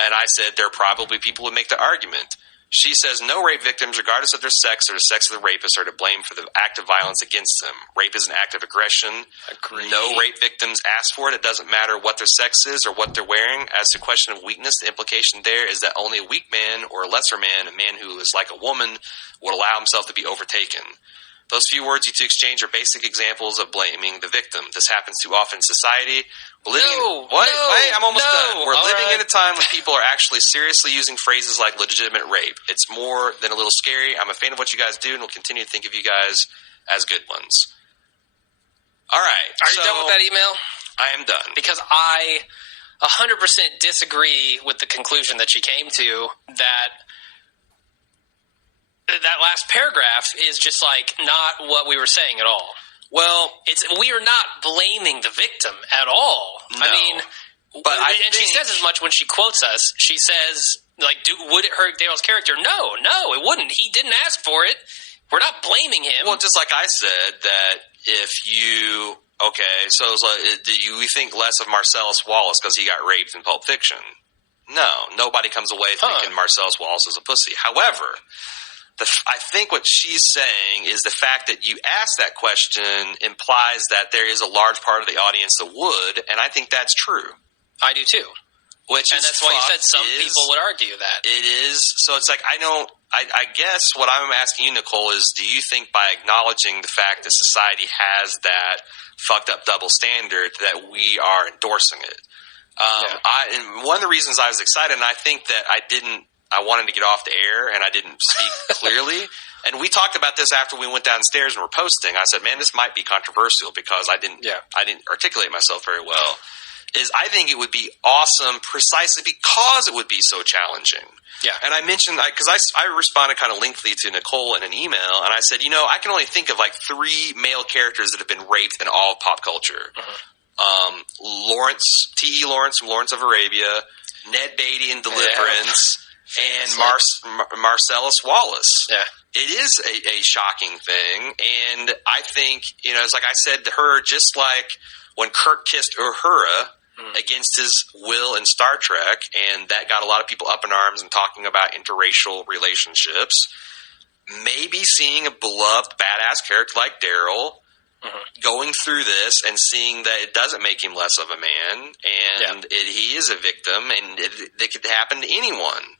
And I said, there are probably people who would make the argument. She says, no rape victims, regardless of their sex or the sex of the rapist, are to blame for the act of violence against them. Rape is an act of aggression. Agreed. No rape victims ask for it. It doesn't matter what their sex is or what they're wearing. As to question of weakness, the implication there is that only a weak man or a lesser man, a man who is like a woman, would allow himself to be overtaken. Those few words you two exchange are basic examples of blaming the victim. This happens too often in society. Wait, I'm almost done. We're living in a time when people are actually seriously using phrases like legitimate rape. It's more than a little scary. I'm a fan of what you guys do, and will continue to think of you guys as good ones. All right. Are you done with that email? I am done. Because I 100% disagree with the conclusion that she came to, that last paragraph is just like not what we were saying at all. Well, we are not blaming the victim at all. No. I mean, she says as much when she quotes us. She says, like, would it hurt Daryl's character? No, it wouldn't. He didn't ask for it. We're not blaming him. Well, just like I said, that if you... Okay, so it's like, do you think less of Marcellus Wallace because he got raped in Pulp Fiction? No, nobody comes away thinking Marcellus Wallace is a pussy. However... I think what she's saying is the fact that you asked that question implies that there is a large part of the audience that would, and I think that's true. I do too. And that's why you said some people would argue that. It is. So it's like, I guess what I'm asking you, Nicole, is do you think by acknowledging the fact that society has that fucked up double standard that we are endorsing it? And one of the reasons I was excited, and I think that I wanted to get off the air and I didn't speak clearly. And we talked about this after we went downstairs and were posting. I said, man, this might be controversial because I didn't articulate myself very well. I think it would be awesome precisely because it would be so challenging. Yeah. And I mentioned, because I responded kind of lengthily to Nicole in an email, and I said, I can only think of like 3 male characters that have been raped in all of pop culture. Lawrence, T.E. Lawrence from Lawrence of Arabia, Ned Beatty in Deliverance, and Marcellus Wallace. Yeah. It is a shocking thing, and I think, it's like I said to her, just like when Kirk kissed Uhura against his will in Star Trek, and that got a lot of people up in arms and talking about interracial relationships, maybe seeing a beloved badass character like Daryl going through this and seeing that it doesn't make him less of a man, and he is a victim, and it could happen to anyone.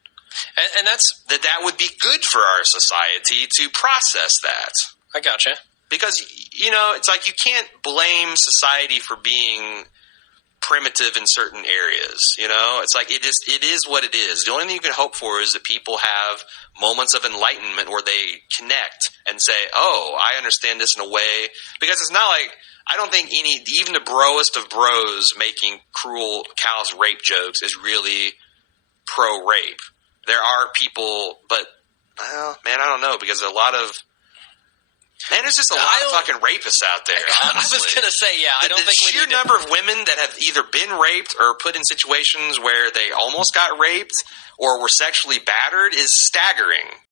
And that would be good for our society to process that. I gotcha. Because, it's like you can't blame society for being primitive in certain areas. It's like it is what it is. The only thing you can hope for is that people have moments of enlightenment where they connect and say, oh, I understand this in a way. Because it's not like, I don't think even the broest of bros making cruel cows rape jokes is really pro-rape. There are people, but, well, man, I don't know, because there's just a lot of fucking rapists out there, honestly. I was going to say, I don't think the sheer number of women that have either been raped or put in situations where they almost got raped or were sexually battered is staggering.